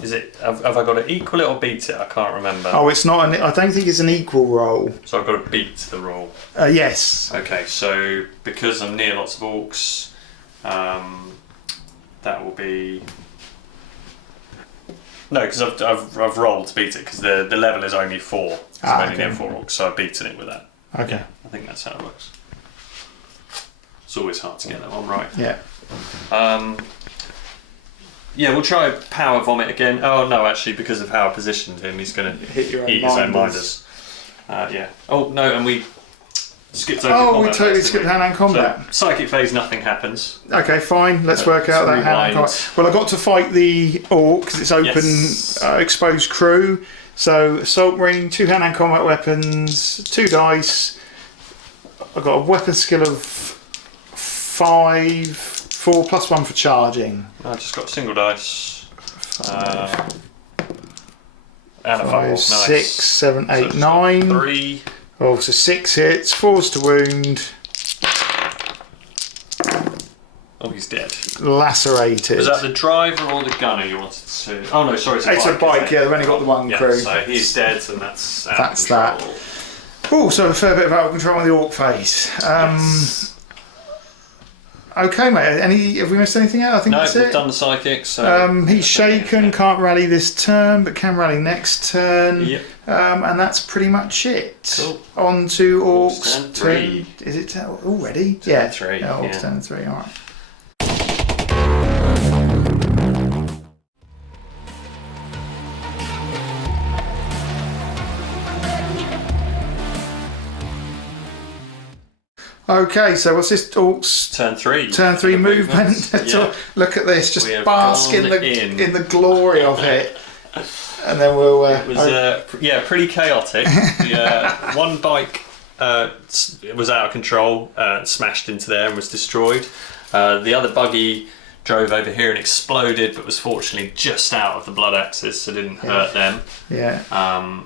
Is it? Have I got to equal it or beat it? I can't remember. Oh, it's not. I don't think it's an equal roll. So I've got to beat the roll. Yes. Okay, so because I'm near lots of orcs, that will be. No, because I've rolled to beat it because the level is only 4. So I'm only near 4 orcs, so I've beaten it with that. Okay. I think that's how it works. It's always hard to get that one right. Yeah. Yeah, we'll try power vomit again. Oh no, actually, because of how I positioned him, he's going to eat his own minders. Yeah. Oh no, and we skipped over. Oh, we totally skipped hand-to-hand combat. So, psychic phase, nothing happens. Okay, fine. Let's work out that hand-to-hand combat. Well, I got to fight the orc because it's open, exposed crew. So assault marine, 2 hand-to-hand combat weapons, 2 dice. I've got a weapon skill of 5. 4 plus 1 for charging. I just got single dice. And a 5, 6, nice. 7, 8, 9. 3. Oh, so 6 hits, 4's to wound. Oh, he's dead. Lacerated. Was that the driver or the gunner you wanted to? Oh no, sorry, it's a bike. Yeah, they've only got the one crew. So he's dead, and that's out of control. That. Oh, so a fair bit of out of control on the orc phase. Yes. Okay, mate. Have we missed anything out? I think that's it. No, we've done the psychic. So he's shaken, can't rally this turn, but can rally next turn. Yep. And that's pretty much it. Cool. On to orcs. Turn 3. Is it already? Turn 3. Yeah, orcs turn 3. All right. Okay, so what's this? Orcs turn 3. Turn 3 movement. Yeah. Look at this, just bask in the glory of it, and then we'll. It was pretty chaotic. The one bike was out of control, smashed into there and was destroyed. The other buggy drove over here and exploded, but was fortunately just out of the blood axes, so didn't hurt them. Yeah.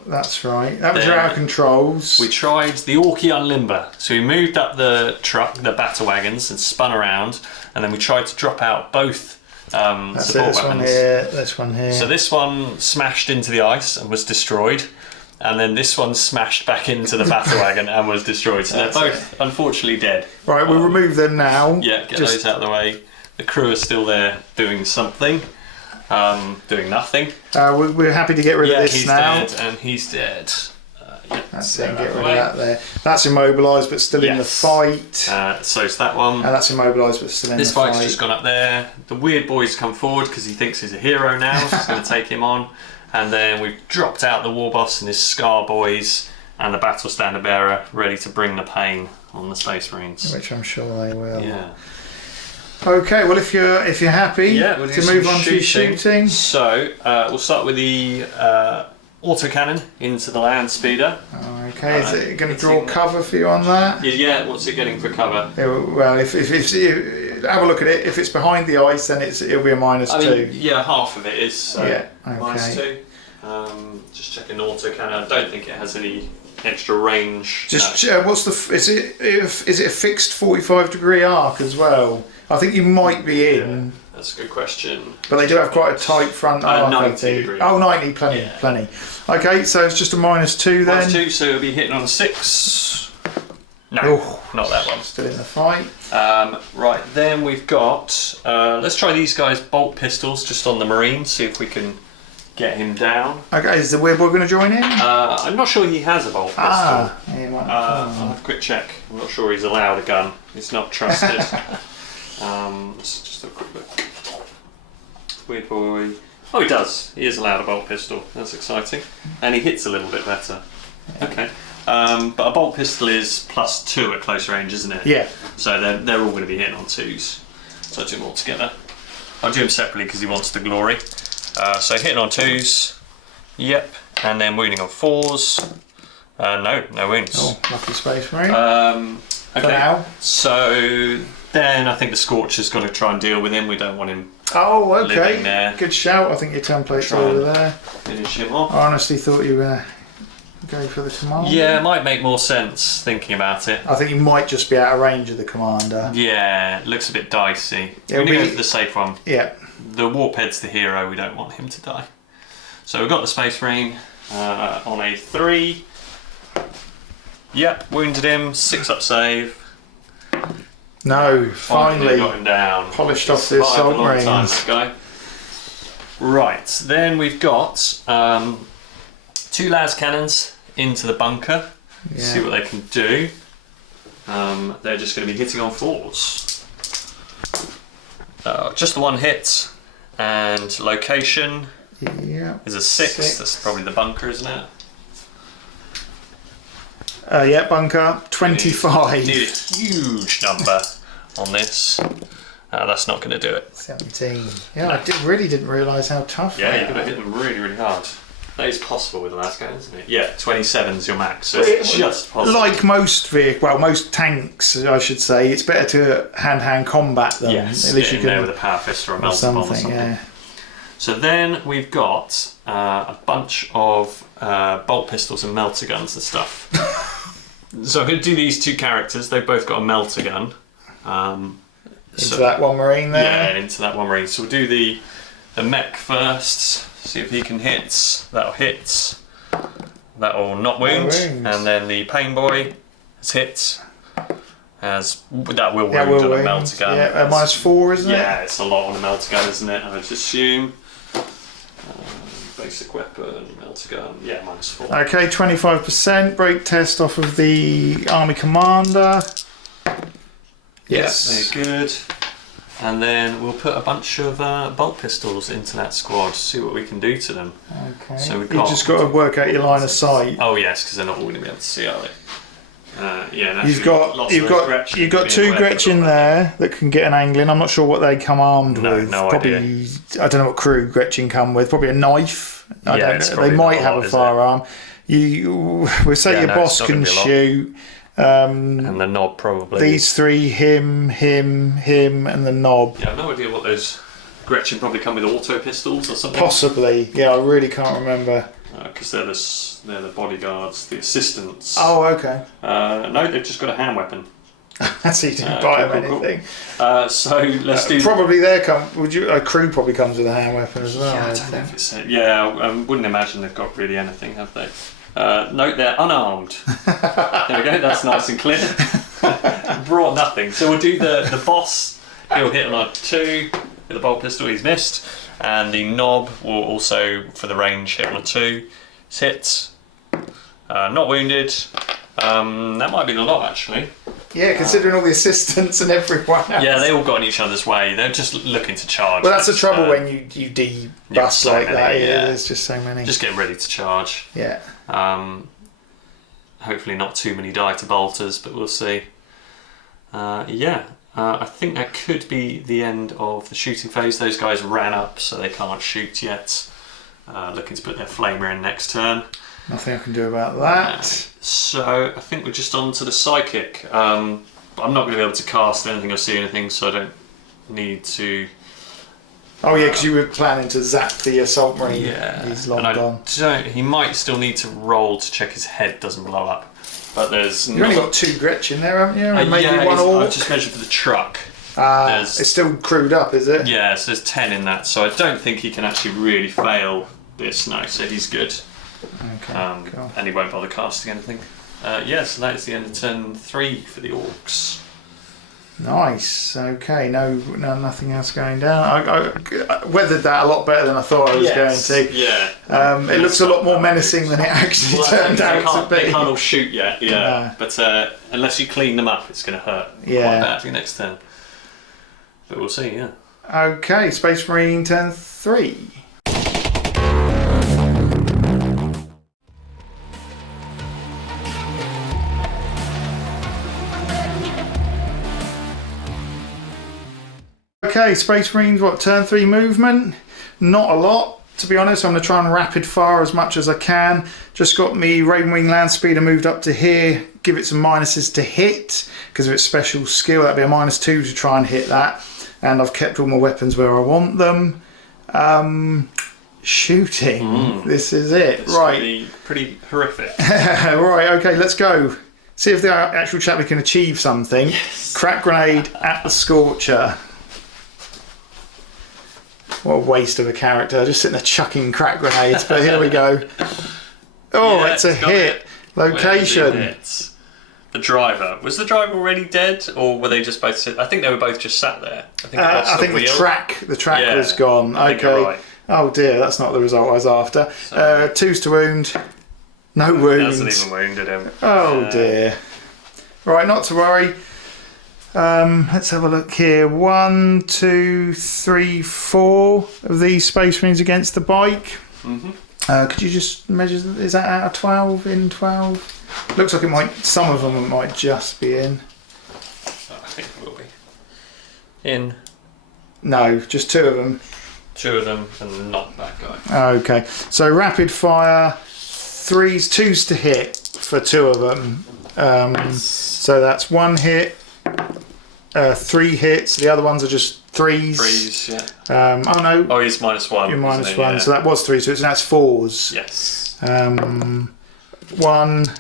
That's right. That was your out of controls. We tried the Orky Unlimber. So we moved up the truck, the battle wagons, and spun around, and then we tried to drop out both support weapons. This one here. So this one smashed into the ice and was destroyed. And then this one smashed back into the battle wagon and was destroyed. So they're both unfortunately dead. Right, we'll remove them now. Yeah, get those out of the way. The crew are still there doing something, doing nothing. We're happy to get rid of this now. He's dead, and he's dead. That's it, get rid of that there. That's immobilised but still in the fight. So's that one. And that's immobilised but still in the fight. This bike's just gone up there. The weird boy's come forward because he thinks he's a hero now, so he's going to take him on. And then we've dropped out the war boss and his Scar boys and the battle standard bearer ready to bring the pain on the Space Marines. Which I'm sure they will. Yeah. Okay, well if you're happy we'll to move on to shooting. So we'll start with the autocannon into the land speeder. Okay, is it going to draw cover for you on that? Yeah, what's it getting for cover? Well, if have a look at it. If it's behind the ice, then it'll be a -2. Yeah, half of it is. So okay. -2. Just checking autocannon. I don't think it has any extra range. Just is it a fixed 45-degree arc as well? I think you might be in. That's a good question. But they do have quite a tight front arc. 90 degrees. Oh, 90, plenty. Okay, so it's just a -2 then. -2, so it'll be hitting on 6. No, not that one. Still in the fight. Right, then we've got. Let's try these guys bolt pistols just on the Marines. See if we can get him down. Okay, is the weird boy going to join in? I'm not sure he has a bolt pistol. Yeah, he might. I'll have a quick check. I'm not sure he's allowed a gun. It's not trusted. Let's just have a quick look. Weird boy. Oh, he does. He is allowed a bolt pistol. That's exciting. And he hits a little bit better. Okay. But a bolt pistol is +2 at close range, isn't it? Yeah. So they're all going to be hitting on 2s. So I'll do them all together. I'll do them separately because he wants the glory. So hitting on 2s. Yep. And then wounding on 4s. No wounds. Oh, lucky Space Marine. Okay. For now. So then I think the Scorcher's got to try and deal with him. We don't want him Okay. living there. Good shout. I think your template's Try over and there. Finish him off. I honestly thought you were going to go for the commander. Yeah, it might make more sense thinking about it. I think you might just be out of range of the commander. Yeah, it looks a bit dicey. It'll We're going to be- go for the safe one. Yeah. The Warphead's the hero, we don't want him to die. So we've got the Space Marine on a 3. Yep, wounded him, 6 up save. No, finally got him down. polished off the Survived assault a long time, marines. that guy. Right, then we've got 2 las cannons into the bunker. Yeah. See what they can do. They're just going to be hitting on 4s. Just the one hit, and location Yeah. is a 6. That's probably the bunker, isn't it? Yeah, bunker 25. Need a huge number on this. That's not going to do it. 17. Yeah, I really didn't realise how tough Yeah, they you've got to are. hit them really, really hard. That is possible with the last game, isn't it? Yeah, 27's your max, so Well, it's just possible. Like most most tanks, I should say, it's better to hand-hand combat them. Yes, At least get you in there can. with a power fist or a Or melter bomb or something, something. yeah. So then we've got a bunch of bolt pistols and melter guns and stuff. So I'm going to do these 2 characters. They've both got a melter gun. Into that one marine there. Yeah, into that one marine. So we'll do the mech first. See if he can hit. That'll hit. That'll not wound. wounds. And then the pain boy has hit. That will wound Yeah, on will a wound. melter gun. Yeah, -4, isn't it? Yeah, it's a lot on a melter gun, isn't it? I would assume. Basic weapon, melter gun. Yeah, -4. Okay, 25% break test off of the army commander. Yes. Very good. And then we'll put a bunch of bolt pistols into that squad, see what we can do to them. Okay. So we've You've got- just got to work out your line of sight. Oh yes, because they're not all going to be able to see, are they? Yeah, and You've actually got lots you've of those got Gretchen you've got being 2 aware Gretchen of that. there that can get an angling. I'm not sure what they come armed No, with. no Probably idea. I don't know what crew Gretchen come with. Probably a knife. I Yeah, don't it's know. probably They not might a have lot, a is it? firearm. We'll say Yeah, your no, boss it's not can gonna be a lot. shoot. And the knob probably. These 3, him, and the knob. Yeah, I've no idea what those Gretchen probably come with auto pistols or something. Possibly. Yeah, I really can't remember. Because they're the bodyguards, the assistants. Oh, okay. No, they've just got a hand weapon. That's easy to buy them cool. anything. So let's do. Probably a crew probably comes with a hand weapon as well. Yeah, I don't know if it's. Yeah, I wouldn't imagine they've got really anything, have they? No, they're unarmed. There we go. That's nice and clear. Brought nothing. So we'll do the boss. He'll hit on a 2 with a bolt pistol. He's missed, and the knob will also, for the range, hit on a 2. It's hit. Not wounded. That might be a lot actually. Yeah, considering all the assistants and everyone else. Yeah, they all got in each other's way. They're just looking to charge. Well, that's the It's, trouble when you de-bust so like many, that. yeah. There's just so many. Just getting ready to charge. Yeah. Hopefully not too many die to bolters, but we'll see. I think that could be the end of the shooting phase. Those guys ran up, so they can't shoot yet. Looking to put their flamer in next turn. Nothing I can do about that. So I think we're just on to the psychic. I'm not going to be able to cast anything or see anything, so I don't need to. Oh yeah, because you were planning to zap the assault marine. Yeah, He's long and I gone. he might still need to roll to check his head doesn't blow up. But there's You've only got 2 Gretchen there, haven't you? And maybe yeah, one I've Ork. just measured for the truck. It's still crewed up, is it? Yeah, so there's 10 in that, so I don't think he can actually really fail this. No, so he's good. Okay, cool. And he won't bother casting anything. So that is the end of turn 3 for the Orks. Nice. Okay. No, nothing else going down. I weathered that a lot better than I thought I was going to. Yeah. It looks a lot more menacing than it actually turned out to be. They can't all shoot yet. Yeah. No. But unless you clean them up, it's going to hurt. Yeah. Quite badly next turn. But we'll see. Yeah. Okay. Space Marine turn 3. Okay, Space Marines, turn 3 movement? Not a lot, to be honest. I'm going to try and rapid fire as much as I can. Just got me Raven Wing Land Speeder moved up to here. Give it some minuses to hit, because of its special skill. That'd be a -2 to try and hit that. And I've kept all my weapons where I want them. Shooting. This is it. It's right. Pretty horrific. Right, okay, let's go. See if the actual chappie can achieve something. Yes. Crack grenade at the Scorcher. What a waste of a character, just sitting there chucking crack grenades, but here we go. Oh, yeah, it's a hit. Location. The driver. Was the driver already dead, or were they just both I think they were both just sat there. I think the track was gone. Okay. Right. Oh dear, that's not the result I was after. 2s to wound. No wounds. Hasn't even wounded him. Oh dear. Right, not to worry. Let's have a look here. 1, 2, 3, 4 of these Space Marines against the bike. Could you just measure? Is that out of 12? In 12? Looks like it might. Some of them might just be in. I think it will be in. No, just 2 of them. 2 of them, and not that guy. Okay, so rapid fire. 3s, 2s to hit for 2 of them. So that's 1 hit. 3 hits. The other ones are just 3s. 3s, yeah. Oh no. Oh, he's -1. You're -1, yeah. So that was 3, so that's 4s. Yes. 1,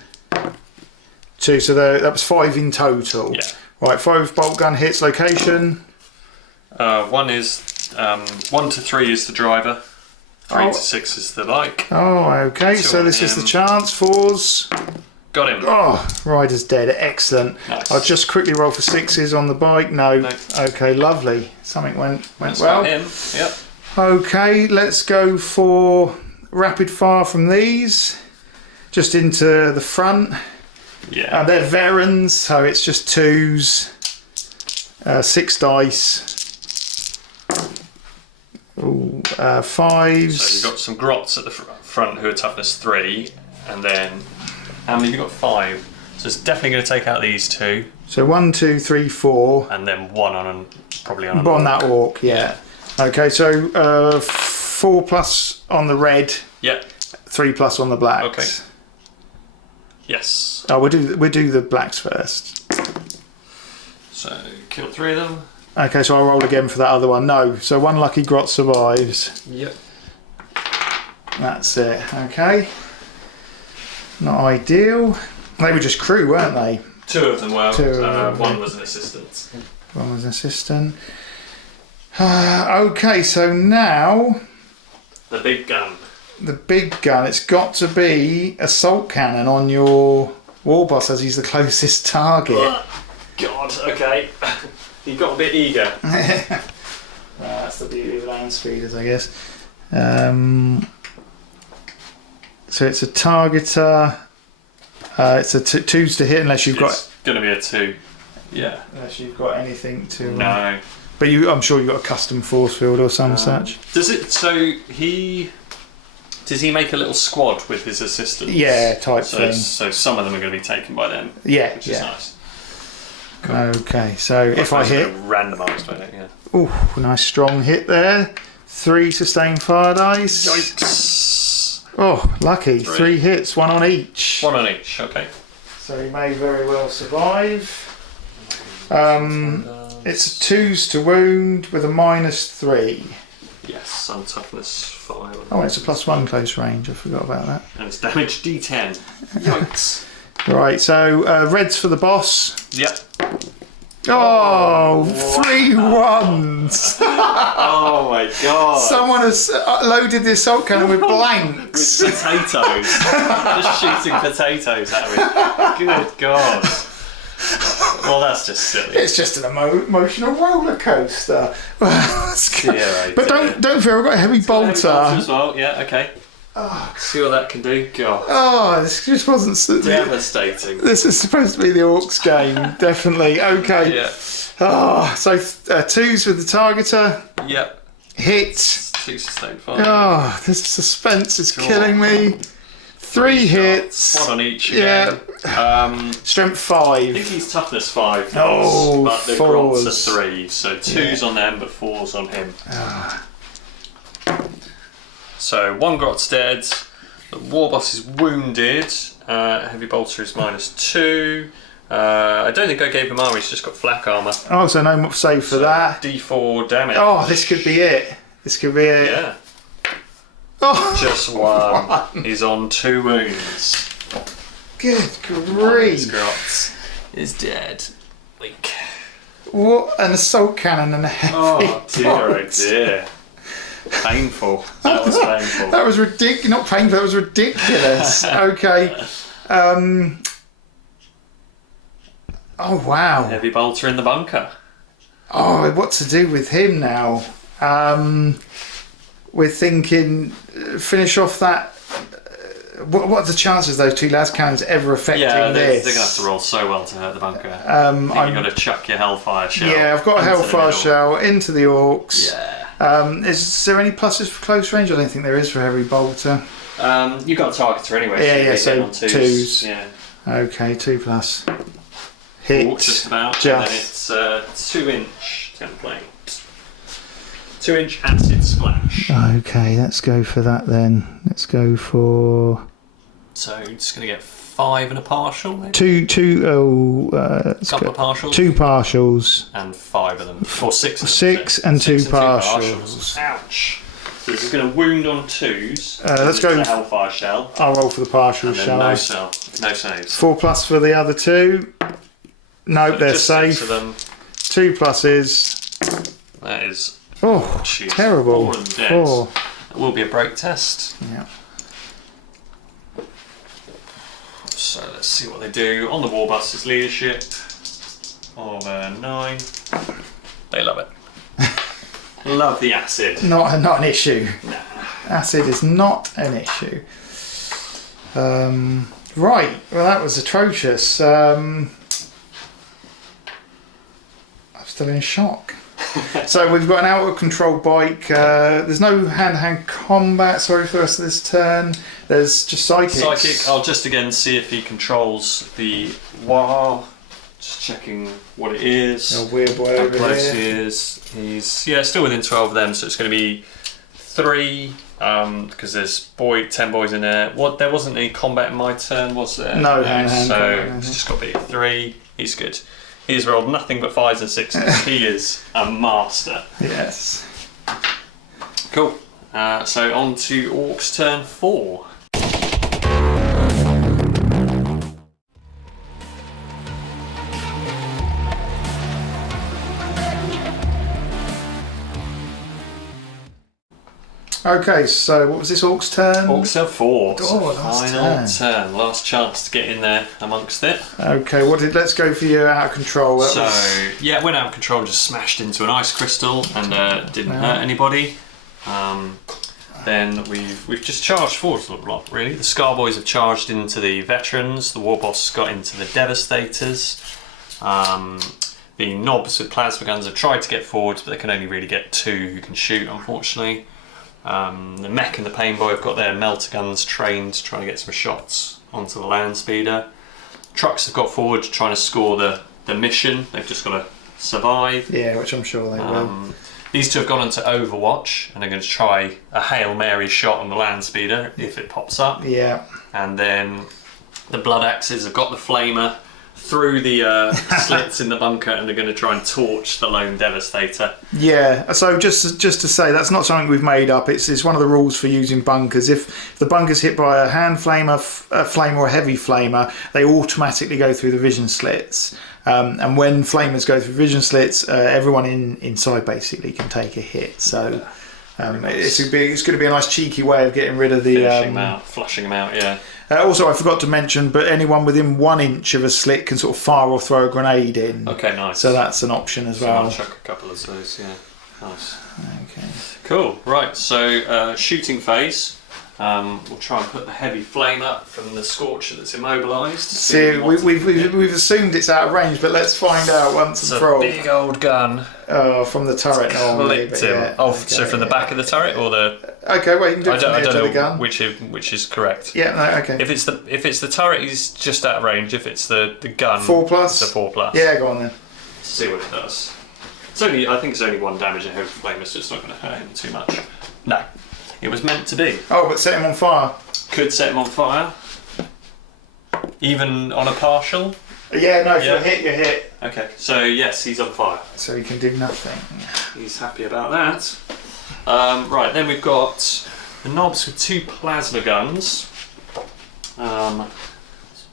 2. So that was 5 in total. Yeah. Right. 5 bolt gun hits. Location. 1 is 1 to 3 is the driver. 3 to 6 is the bike. Oh, okay. So this is the chance. 4s. Got him. Oh, rider's dead. Excellent. Nice. I'll just quickly roll for 6s on the bike. No. Okay, lovely. Something went well. Him. Yep. Okay, let's go for rapid fire from these. Just into the front. Yeah. They're Verons, so it's just 2s. 6 dice. Ooh, 5s. So you've got some grots at the front who are toughness 3, and then how many have you got? 5. So it's definitely going to take out these 2. So 1, 2, 3, 4. And then 1 on probably on on that orc, yeah. Okay, so 4+ on the red. Yeah. 3+ on the blacks. Okay. Yes. Oh, we'll do the blacks first. So kill 3 of them. Okay, so I'll roll again for that other one. No, so 1 lucky grot survives. Yep. That's it. Okay. Not ideal. They were just crew, weren't they? 2 of them were. 1 was an assistant. 1 was an assistant. Okay, so now the big gun. The big gun. It's got to be assault cannon on your war boss, as he's the closest target. God. Okay. He got a bit eager. That's the beauty of land speeders, I guess. So it's a targeter. It's a 2s to hit unless you've got. It's going to be a 2. Yeah. Unless you've got anything to. No. But I'm sure you've got a custom force field or some such. Does it? So does he make a little squad with his assistants? Yeah, type thing. So some of them are going to be taken by them. Yeah, which is nice. Cool. Okay, so if I hit, randomised, I think. Yeah. Oh, nice strong hit there. 3 sustained fire dice. Yikes. Oh, lucky. 3 hits, 1 on each. 1 on each. Okay. So he may very well survive. It's a 2s to wound with a -3. Yes, on toughness 5. Oh, it's a +1 close range. I forgot about that. And it's damage D10. Yikes. Right, so reds for the boss. Yep. Oh, 3 1s. Oh my god. Someone has loaded the assault cannon with blanks. With potatoes. Just shooting potatoes at me. Good god. Well, that's just silly. It's just an emotional roller coaster. Dear, But don't fear, I've got a heavy bolter. As well, yeah, okay. Oh, See what that can do. God. oh, this just wasn't. Devastating. This is supposed to be the Orks game, definitely. Okay. Yeah. Oh, so 2s with the targeter. Yep. Hit. 2 sustained fire. Oh, this suspense is killing me. 3 hits. 1 on each Yeah. again. Strength I think 5. he's toughness 5. Oh, but the 4s. grots are 3. So 2's on them, but 4's on him. So 1 grot's dead. The war boss is wounded. Heavy bolter is -2. I don't think I gave him armor, he's just got flak armour. Oh, so no more save for that. D4 damage. Oh, this could be it. This could be it. Yeah. Oh, Just 1. He's on 2 wounds. good One of his grief. grots is dead. Weak. What an assault cannon and a heavy Oh dear, oh bolt. dear. Painful. That was painful. That was ridiculous. Not painful, that was ridiculous. Okay. Oh, wow. Heavy bolter in the bunker. Oh, what to do with him now? We're thinking, finish off that. What are the chances those 2 las cannons ever affecting Yeah, they're this? going to have to roll so well to hurt the bunker. I'm you've got to chuck your Hellfire shell. Yeah, I've got a into the Hellfire middle. shell into the Orks. Yeah. Is there any pluses for close range? I don't think there is for heavy bolter. You've got a targeter anyway. Yeah, so yeah, you're so getting on 2s. Yeah. Okay, 2+. Hit. Oh, just about. Just. And then it's 2-inch template. 2-inch acid splash. Okay, let's go for that then. Let's go for So you're just going to get 5 and a partial, maybe? let's Couple go. of partials. 2 partials. And 5 of them. Or 6 of them. 6 and 2 2 partials. Ouch. So this is going to wound on 2s. Let's go. The Hellfire shell. I'll roll for the partial, And then shall no I? cell. No saves. 4+ for the other 2. Nope, So they're just 6 safe. of them. 2 pluses. That is Oh, jeez, terrible. 4 and dead. 4. It will be a break test. Yeah. So let's see what they do. On the war busters leadership of 9. They love it. Love the acid. Not an issue. Nah. Acid is not an issue. Right, well that was atrocious. I'm still in shock. So we've got an out of control bike. There's no hand-to-hand combat, sorry, for the rest of this turn. There's just psychics. Psychic, I'll just again see if he controls the War. Just checking what it is. A weird boy How over close here. he is. He's still within 12 of them, so it's going to be 3 because there's 10 boys in there. There wasn't any combat in my turn, was there? No hand-to-hand so combat, it's just got to be 3. He's good. He's rolled nothing but 5s and 6s. He is a master. Yes. Cool. So on to Ork's turn 4. Okay, so what was this Orc's turn? Ork's turn 4. So Oh, last final turn. Last chance to get in there amongst it. Okay, let's go for you out of control. That So was- yeah, went out of control and just smashed into an ice crystal and didn't hurt anybody. Then we've just charged forward a lot really. The Scar Boys have charged into the veterans. The War Boss got into the Devastators. The Knobs with plasma guns have tried to get forwards, but they can only really get 2 who can shoot, unfortunately. The Mech and the Pain Boy have got their melter guns trained, trying to get some shots onto the land speeder. Trucks have got forward, trying to score the mission. They've just got to survive. Yeah, which I'm sure they will. These 2 have gone into Overwatch, and they're going to try a Hail Mary shot on the land speeder if it pops up. Yeah. And then the Blood Axes have got the flamer through the slits in the bunker, and they're going to try and torch the lone Devastator. Yeah, so just to say, that's not something we've made up. It's one of the rules for using bunkers. If the bunker's hit by a hand flamer, a flamer or a heavy flamer, they automatically go through the vision slits. And when flamers go through vision slits, everyone inside basically can take a hit. So It's going to be a nice cheeky way of getting rid of the flushing them out. Yeah. Also, I forgot to mention, but anyone within 1 inch of a slit can sort of fire or throw a grenade in. Okay, nice. So that's an option as well. I'll chuck a couple of those. Yeah, nice. Okay. Cool. Right. So shooting phase. We'll try and put the heavy flame up from the scorcher that's immobilised. See, we've assumed it's out of range, but let's find out once and for all. Big old gun. From the turret normally. So from the back of the turret or the? Okay, wait. You can do it from the edge of the gun. Which is correct. Yeah. No, okay. If it's the turret, he's just out of range. If it's the gun, 4+. It's a 4+. Yeah, go on then. Let's see what it does. I think it's only 1 damage a heavy flame, so it's not going to hurt him too much. No. It was meant to be. Oh, but set him on fire. Could set him on fire. Even on a partial? Yeah, no, if you hit, you hit. Okay, so yes, he's on fire. So he can do nothing. He's happy about that. Right, then we've got the knobs with 2 plasma guns. It's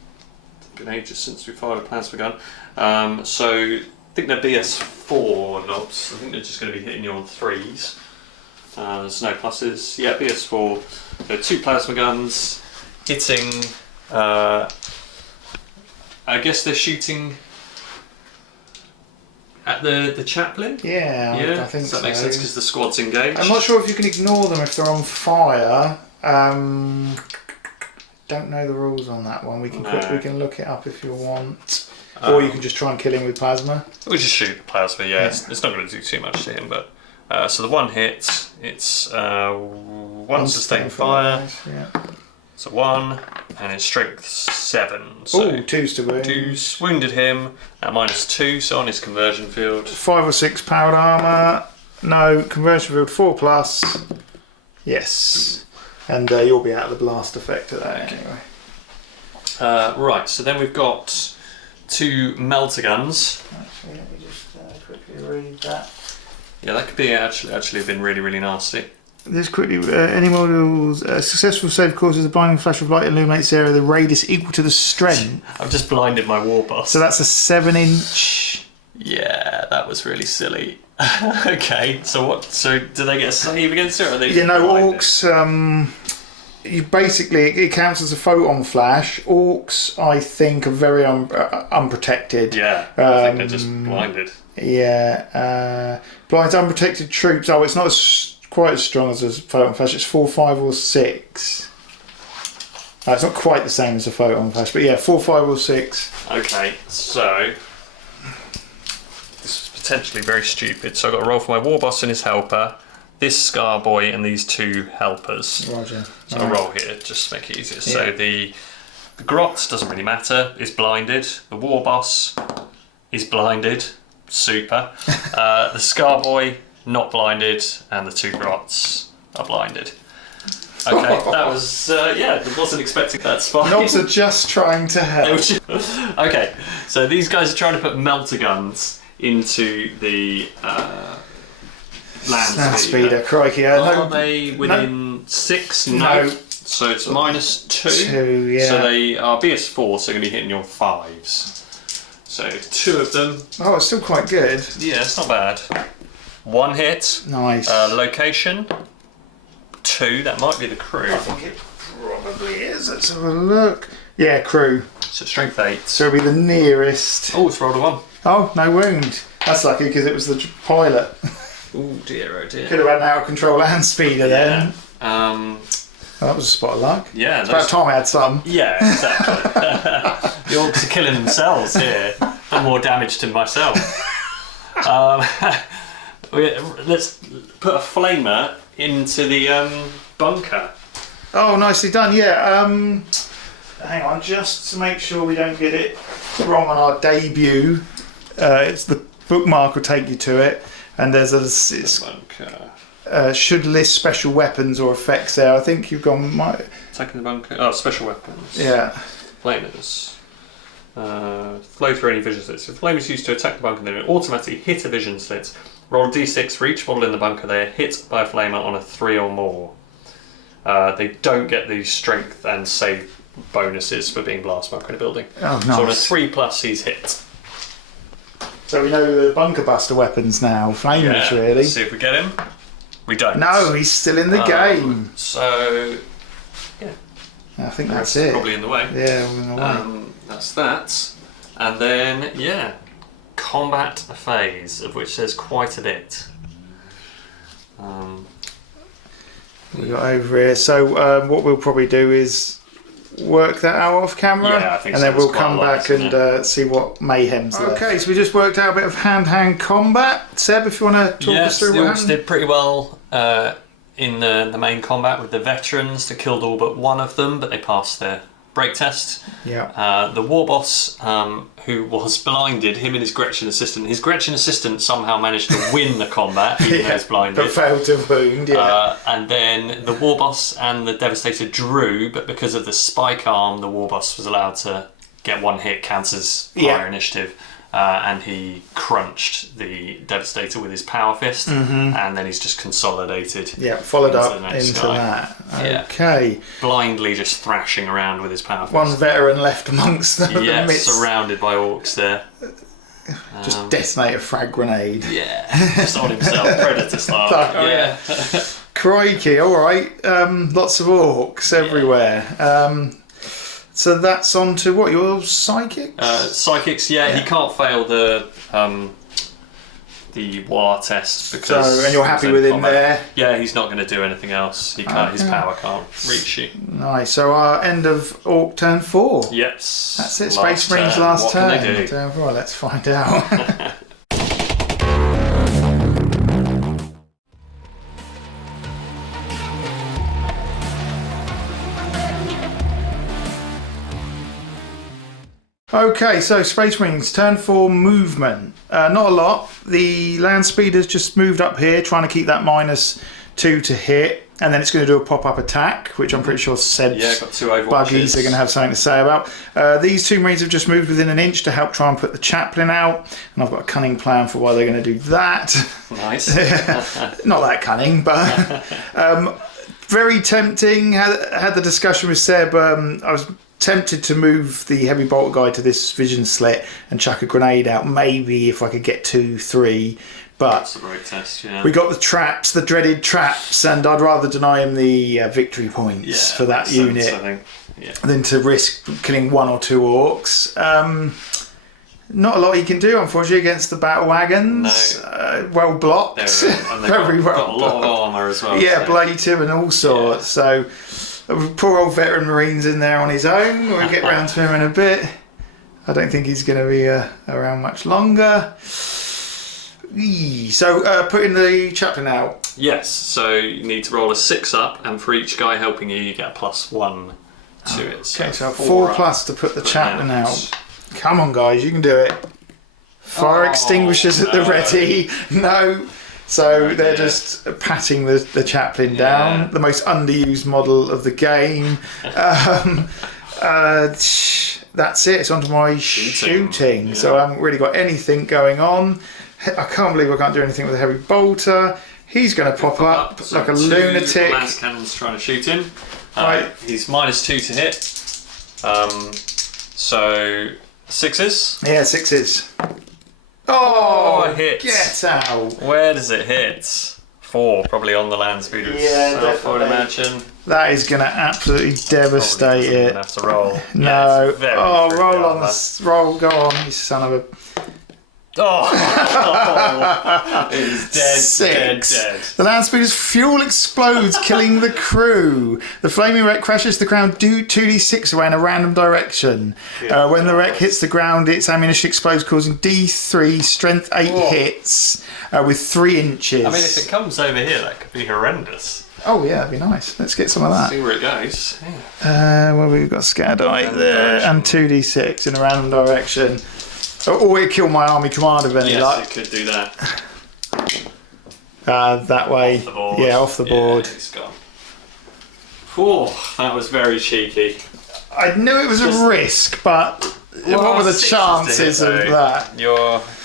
been ages since we fired a plasma gun. So I think they're BS4 knobs. I think they're just going to be hitting you on 3s. There's no pluses. Yeah, BS4. So 2 plasma guns hitting. I guess they're shooting at the chaplain. Yeah, I think Does so. that make sense because the squad's engaged? I'm not sure if you can ignore them if they're on fire. Don't know the rules on that one. We can look it up if you want, or you can just try and kill him with plasma. We just shoot the plasma. Yeah, it's not going to do too much to him, but. So the 1 hit, it's 1 sustained fire. Yeah. So 1, and it's strength 7. So 2's to wound. 2's wounded him at -2, so on his conversion field. 5 or 6 powered armour. No, conversion field 4+. Yes. And you'll be out of the blast effect of that anyway. Right, so then we've got 2 melter guns. Actually, let me just quickly read that. Yeah, that could be actually have been really, really nasty. This quickly, any models, successful save causes a blinding flash of light illuminates the area, the radius equal to the strength. I've just blinded my war boss. So that's a 7-inch. Yeah, that was really silly. Okay, so what? So do they get a save against it, or are they? Orks. You basically it counts as a photon flash. Orks, I think, are very unprotected. Yeah, I think they're just blinded. Yeah, blinds unprotected troops. Oh, it's not quite as strong as a photon flash. It's 4, 5, or 6. It's not quite the same as a photon flash, but yeah, 4, 5, or 6. Okay, so this is potentially very stupid. So I've got to roll for my war boss and his helper, this Scar Boy, and these 2 helpers. Roger. So I'll roll here just to make it easier. Yeah. So the Grot doesn't really matter. Is blinded. The war boss is blinded. Super. The Scar Boy not blinded, and the 2 Grots are blinded. Okay, that was wasn't expecting. That's fine. Knobs are just trying to help. Okay, so these guys are trying to put melter guns into the land speeder. Crikey! Are they within 6? No. So it's -2. 2, yeah. So they are BS4, so they're going to be hitting you on 5s. So 2 of them. Oh, it's still quite good. Yeah, it's not bad. 1 hit. Nice. Location. 2. That might be the crew. I think it probably is. Let's have a look. Yeah, crew. So strength 8. So it'll be the nearest. Oh, it's rolled a 1. Oh, no wound. That's lucky because it was the pilot. Oh dear, oh dear. Could have had an out of control land speeder then. Well, that was a spot of luck. Yeah. It's about time I had some. Yeah, exactly. The Orks are killing themselves here. Done more damage to myself. Let's put a flamer into the bunker. Oh, nicely done. Yeah. Hang on, just to make sure we don't get it wrong on our debut. It's the bookmark will take you to it, and there's should list special weapons or effects there. I think you've gone. Attacking the bunker. Oh, special weapons. Yeah. Flamers. Flow through any vision slits. If the flame is used to attack the bunker, then it automatically hit a vision slit. Roll a d6 for each model in the bunker. They are hit by a flamer on a 3 or more. They don't get the strength and save bonuses for being blast smoker in a building. Oh, nice. So on a 3+, he's hit. So we know the bunker buster weapons now. Flamers, really. Let's see if we get him. We don't. No, he's still in the game. So, I think that's it. Probably in the way. Yeah, we're in the way. That's that. And then, combat phase, of which there's quite a bit. We got over here. So what we'll probably do is work that out off camera, Yeah, I think and so. then we'll It's quite come a lot, back isn't and see what mayhem's left. Okay, so we just worked out a bit of hand-to-hand combat. Seb, if you want to talk us through the what Orks happened. did pretty well in the main combat with the veterans. They killed all but one of them, but they passed their break test. Yeah. The war boss, who was blinded, him and his Gretchen assistant somehow managed to win the combat, even though he was blinded. But failed to wound, yeah. And then the war boss and the Devastator drew, but because of the spike arm, the war boss was allowed to get one hit, counts as higher initiative. And he crunched the Devastator with his power fist, and then he's just consolidated. Yeah, followed up the next into guy. that. Okay. Blindly just thrashing around with his power fist. One veteran left amongst them. Yeah, surrounded by Orks there. Just detonate a frag grenade. Yeah, just on himself, Predator style. Yeah. Crikey, alright. Lots of Orks everywhere. So that's on to what, your psychics? Psychics, he can't fail the war test because. So, and you're happy with him there? Yeah, he's not going to do anything else. He can't. His power can't reach you. Nice. So our end of Ork turn 4. Yes. That's it. Space Marines last turn. What can they do? Turn 4. Let's find out. Okay, so Space Marines, turn 4 movement. Not a lot. The land speed has just moved up here, trying to keep that -2 to hit. And then it's going to do a pop-up attack, which I'm pretty sure Seb's got 2 overwatches. buggies are going to have something to say about. These 2 Marines have just moved within an inch to help try and put the chaplain out. And I've got a cunning plan for why they're going to do that. Nice. Not that cunning, but very tempting. Had the discussion with Seb. I was tempted to move the heavy bolter guy to this vision slit and chuck a grenade out, maybe if I could get 2, 3, but that's a great test. Yeah, we got the traps, the dreaded traps, and I'd rather deny him the victory points for that unit than to risk killing 1 or 2 Orks. Not a lot he can do, unfortunately, against the battle wagons. No. Well blocked. And Very well got a lot of armour as well. Yeah, ablative and all sorts. So poor old veteran Marines in there on his own. We'll get round to him in a bit. I don't think he's going to be around much longer. So putting the chaplain out. Yes, so you need to roll a 6 up, and for each guy helping you, you get a +1 to it. Okay, so 4+ to put the chaplain out. Come on, guys, you can do it. Fire extinguishers at the ready. No. So they're just patting the chaplain down. The most underused model of the game. That's it. It's onto my shooting. Yeah. So I haven't really got anything going on. I can't believe I can't do anything with a heavy bolter. He's going to pop up so like a 2 lunatic. Lance cannons trying to shoot him. Right. He's -2 to hit. So 6s. Yeah, 6s. Oh, it hits. Get out. Where does it hit? 4, probably on the land speed itself, I would imagine. That is going to absolutely devastate it. Gonna have to roll. No. Yeah, roll on the roll. Go on, you son of a. Oh, it is dead. 6. Dead. The land speeder's fuel explodes, killing the crew. The flaming wreck crashes the ground 2d6 away in a random direction. When the wreck hits the ground, its ammunition explodes, causing D3 strength 8 hits with 3 inches. I mean, if it comes over here, that could be horrendous. Oh yeah, that'd be nice. Let's get some of that. See where it goes. Well, we've got Scadite there and 2d6 in a random direction. Or it kill my army commander with any luck. Yes, it could do that. That way. Off the board. Yeah, off the board. It's gone. Oh, that was very cheeky. I knew it was a risk, but what were the chances of that?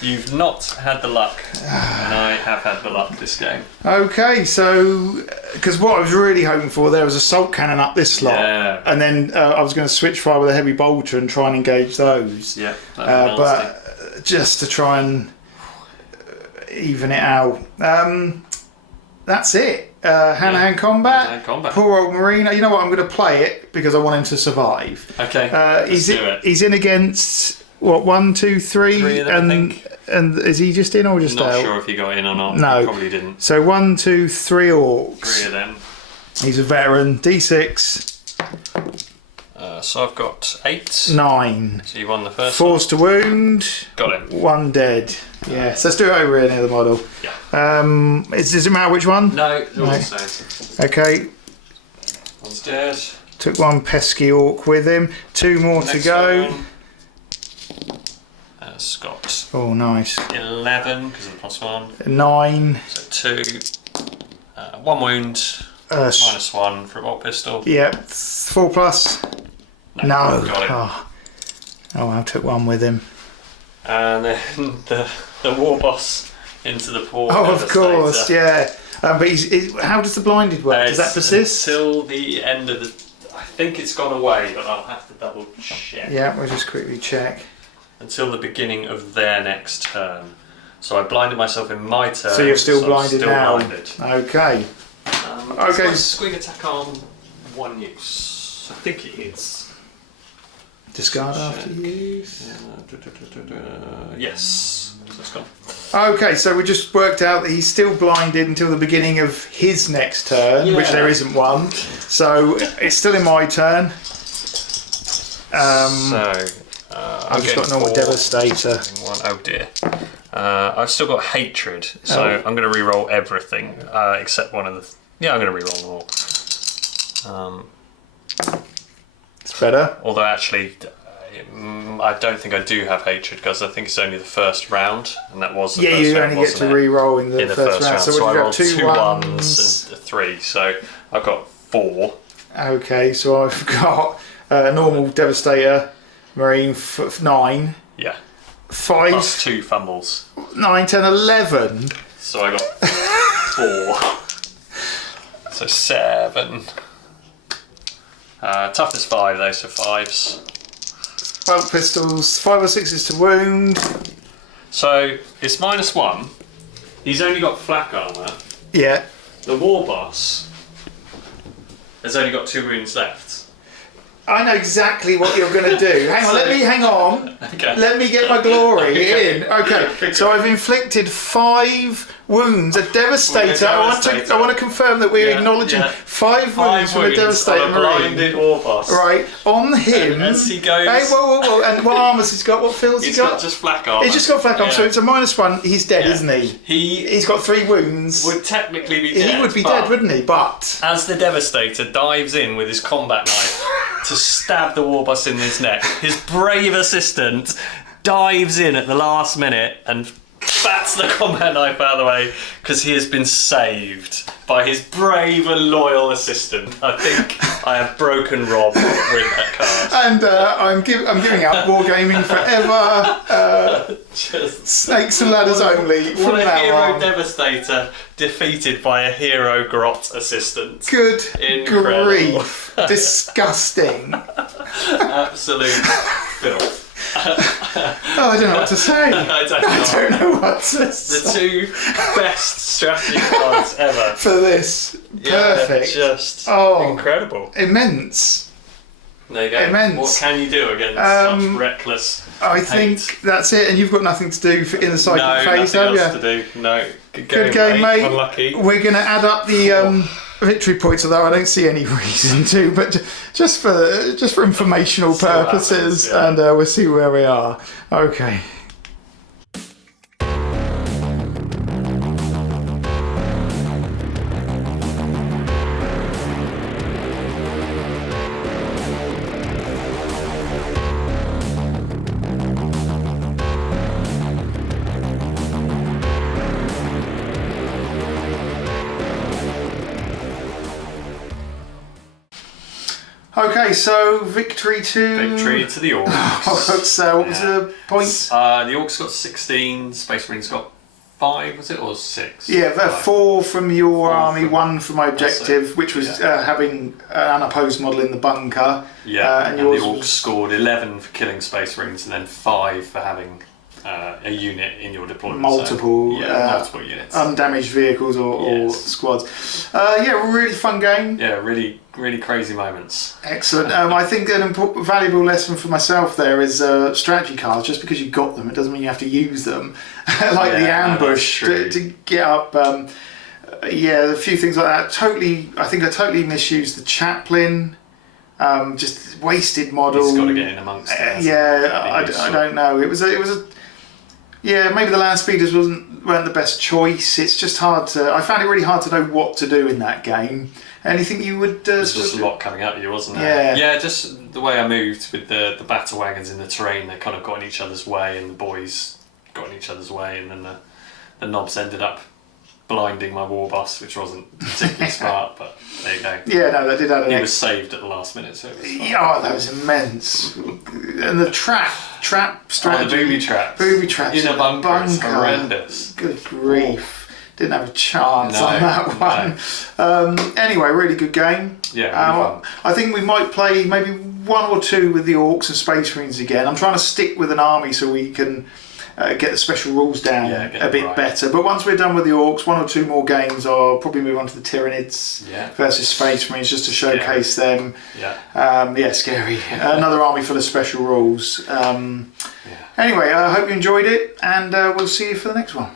You've not had the luck, and I have had the luck this game. Okay, so because what I was really hoping for, there was a assault cannon up this slot, and then I was going to switch fire with a heavy bolter and try and engage those. Yeah, but just to try and even it out. that's it. Hand-to-hand combat. Hand-to-hand combat. Poor old Marine. You know what? I'm going to play it because I want him to survive. Okay. He's in against what? 1, 2, 3, Three of them, I think. And is he just in or just out? Not sure if he got in or not. No, he probably didn't. So 1, 2, 3 orcs. 3 of them. He's a veteran. D6. So I've got 8. 9. So you won the first Force to wound. Got him. 1 dead. Yes, let's do it over here near the model. Yeah. Does it matter which one? No, they're all the same. Okay. One's dead. Took 1 pesky orc with him. 2 more to go. Scott. Oh, nice. 11 because of the +1. 9. So 2. 1 wound. -1 for a bolt pistol. Yep. 4 plus. No. Got it. Oh, I took 1 with him. And then the war boss into the pool. Oh, of course, yeah. But how does the blinded work? Does that persist? Until the end of the... I think it's gone away, but I'll have to double check. Yeah, we'll just quickly check. Until the beginning of their next turn. So I blinded myself in my turn. So you're still blinded now? Blinded. Okay. Okay. Squig attack on 1 use. I think it is. Discard after use. Yes. So it's gone. Okay, so we just worked out that he's still blinded until the beginning of his next turn, which there isn't one. So it's still in my turn. I've just got normal Devastator. Oh dear. I've still got Hatred, so I'm going to re-roll everything except one of the... Yeah, I'm going to re-roll them all. It's better. Although actually, I don't think I do have Hatred because I think it's only the first round, and that was the first round. Yeah, you only get to re-roll in the first round. So I rolled 2 ones and a 3, so I've got 4. Okay, so I've got normal Devastator, Marine 9. Yeah. 5. Plus 2 fumbles. 9, 10, 11. So I got 4. So 7. Toughness 5 though, so 5s. Bolt pistols, 5 or 6s to wound. So it's -1. He's only got flak armour. Yeah. The war boss has only got 2 wounds left. I know exactly what you're going to do. Hang on. Okay. Let me get my glory in. Okay, so I've inflicted 5 wounds. A Devastator. I want to confirm that we're acknowledging 5 wounds from a Devastator on a blinded war boss. Right, on him. And as he goes... Hey, whoa. And what armours he's got? What fills he's he got? He's got just flak armour. He's just got flak armour, so it's a -1. He's dead, isn't he? He's got 3 wounds. Would technically be dead. He would be dead, wouldn't he? But... as the Devastator dives in with his combat knife to stab the war boss in his neck, his brave assistant dives in at the last minute and bats the combat knife out of the way because he has been saved by his brave and loyal assistant. I think I have broken Rob with that card. And I'm giving up Wargaming forever. Snakes and ladders only. What a hero Devastator defeated by a hero Grot assistant. Good Incredible. grief. Disgusting. Absolute filth. Oh, I don't know what to say. I don't know what to say. The 2 best strategy cards ever. For this. Perfect. Just incredible. Immense. There you go. Immense. What can you do against such reckless I think that's it, and you've got nothing to do in the psychic phase, have you? No, nothing else to do. No. Good game, mate. Unlucky. We're going to add up the victory points, although I don't see any reason to, but just for informational purposes, and we'll see where we are. Okay. Okay, so victory to the Orks. So what was the points? The Orks got 16, Space Marines got 5, was it, or 6? Yeah, 4 from your army, 1 from my objective, which was having an unopposed model in the bunker. Yeah, and the yours Orks scored 11 for killing Space Marines and then 5 for having a unit in your deployment. Multiple units, undamaged vehicles or squads. Yeah, really fun game. Yeah, really crazy moments. Excellent. I think an valuable lesson for myself there is strategy cards. Just because you got them, it doesn't mean you have to use them. Like the ambush to get up. A few things like that. I think I totally misused the chaplain. Just wasted model. He's got to get in amongst it. I don't know. It was a maybe the land speeders weren't the best choice. It's just hard to. I found it really hard to know what to do in that game. Anything you would? There's just a lot coming at you, wasn't there? Yeah, just the way I moved with the battle wagons in the terrain. They kind of got in each other's way, and the boys got in each other's way, and then the knobs ended up blinding my war boss, which wasn't particularly smart, but there you go. Yeah, no, that did add an He was saved at the last minute, so it was fine. Oh, that was immense. And the trap strategy. The booby traps. Booby traps. In a bunker. It's horrendous. Good grief. Didn't have a chance on that one. Anyway, really good game. Yeah, really fun. I think we might play maybe 1 or 2 with the Orks and Space Marines again. I'm trying to stick with an army so we can get the special rules down a bit better. But once we're done with the Orks, 1 or 2 more games, I'll probably move on to the Tyranids versus Space Marines just to showcase them. Scary. Another army full of special rules. Anyway, I hope you enjoyed it, and we'll see you for the next one.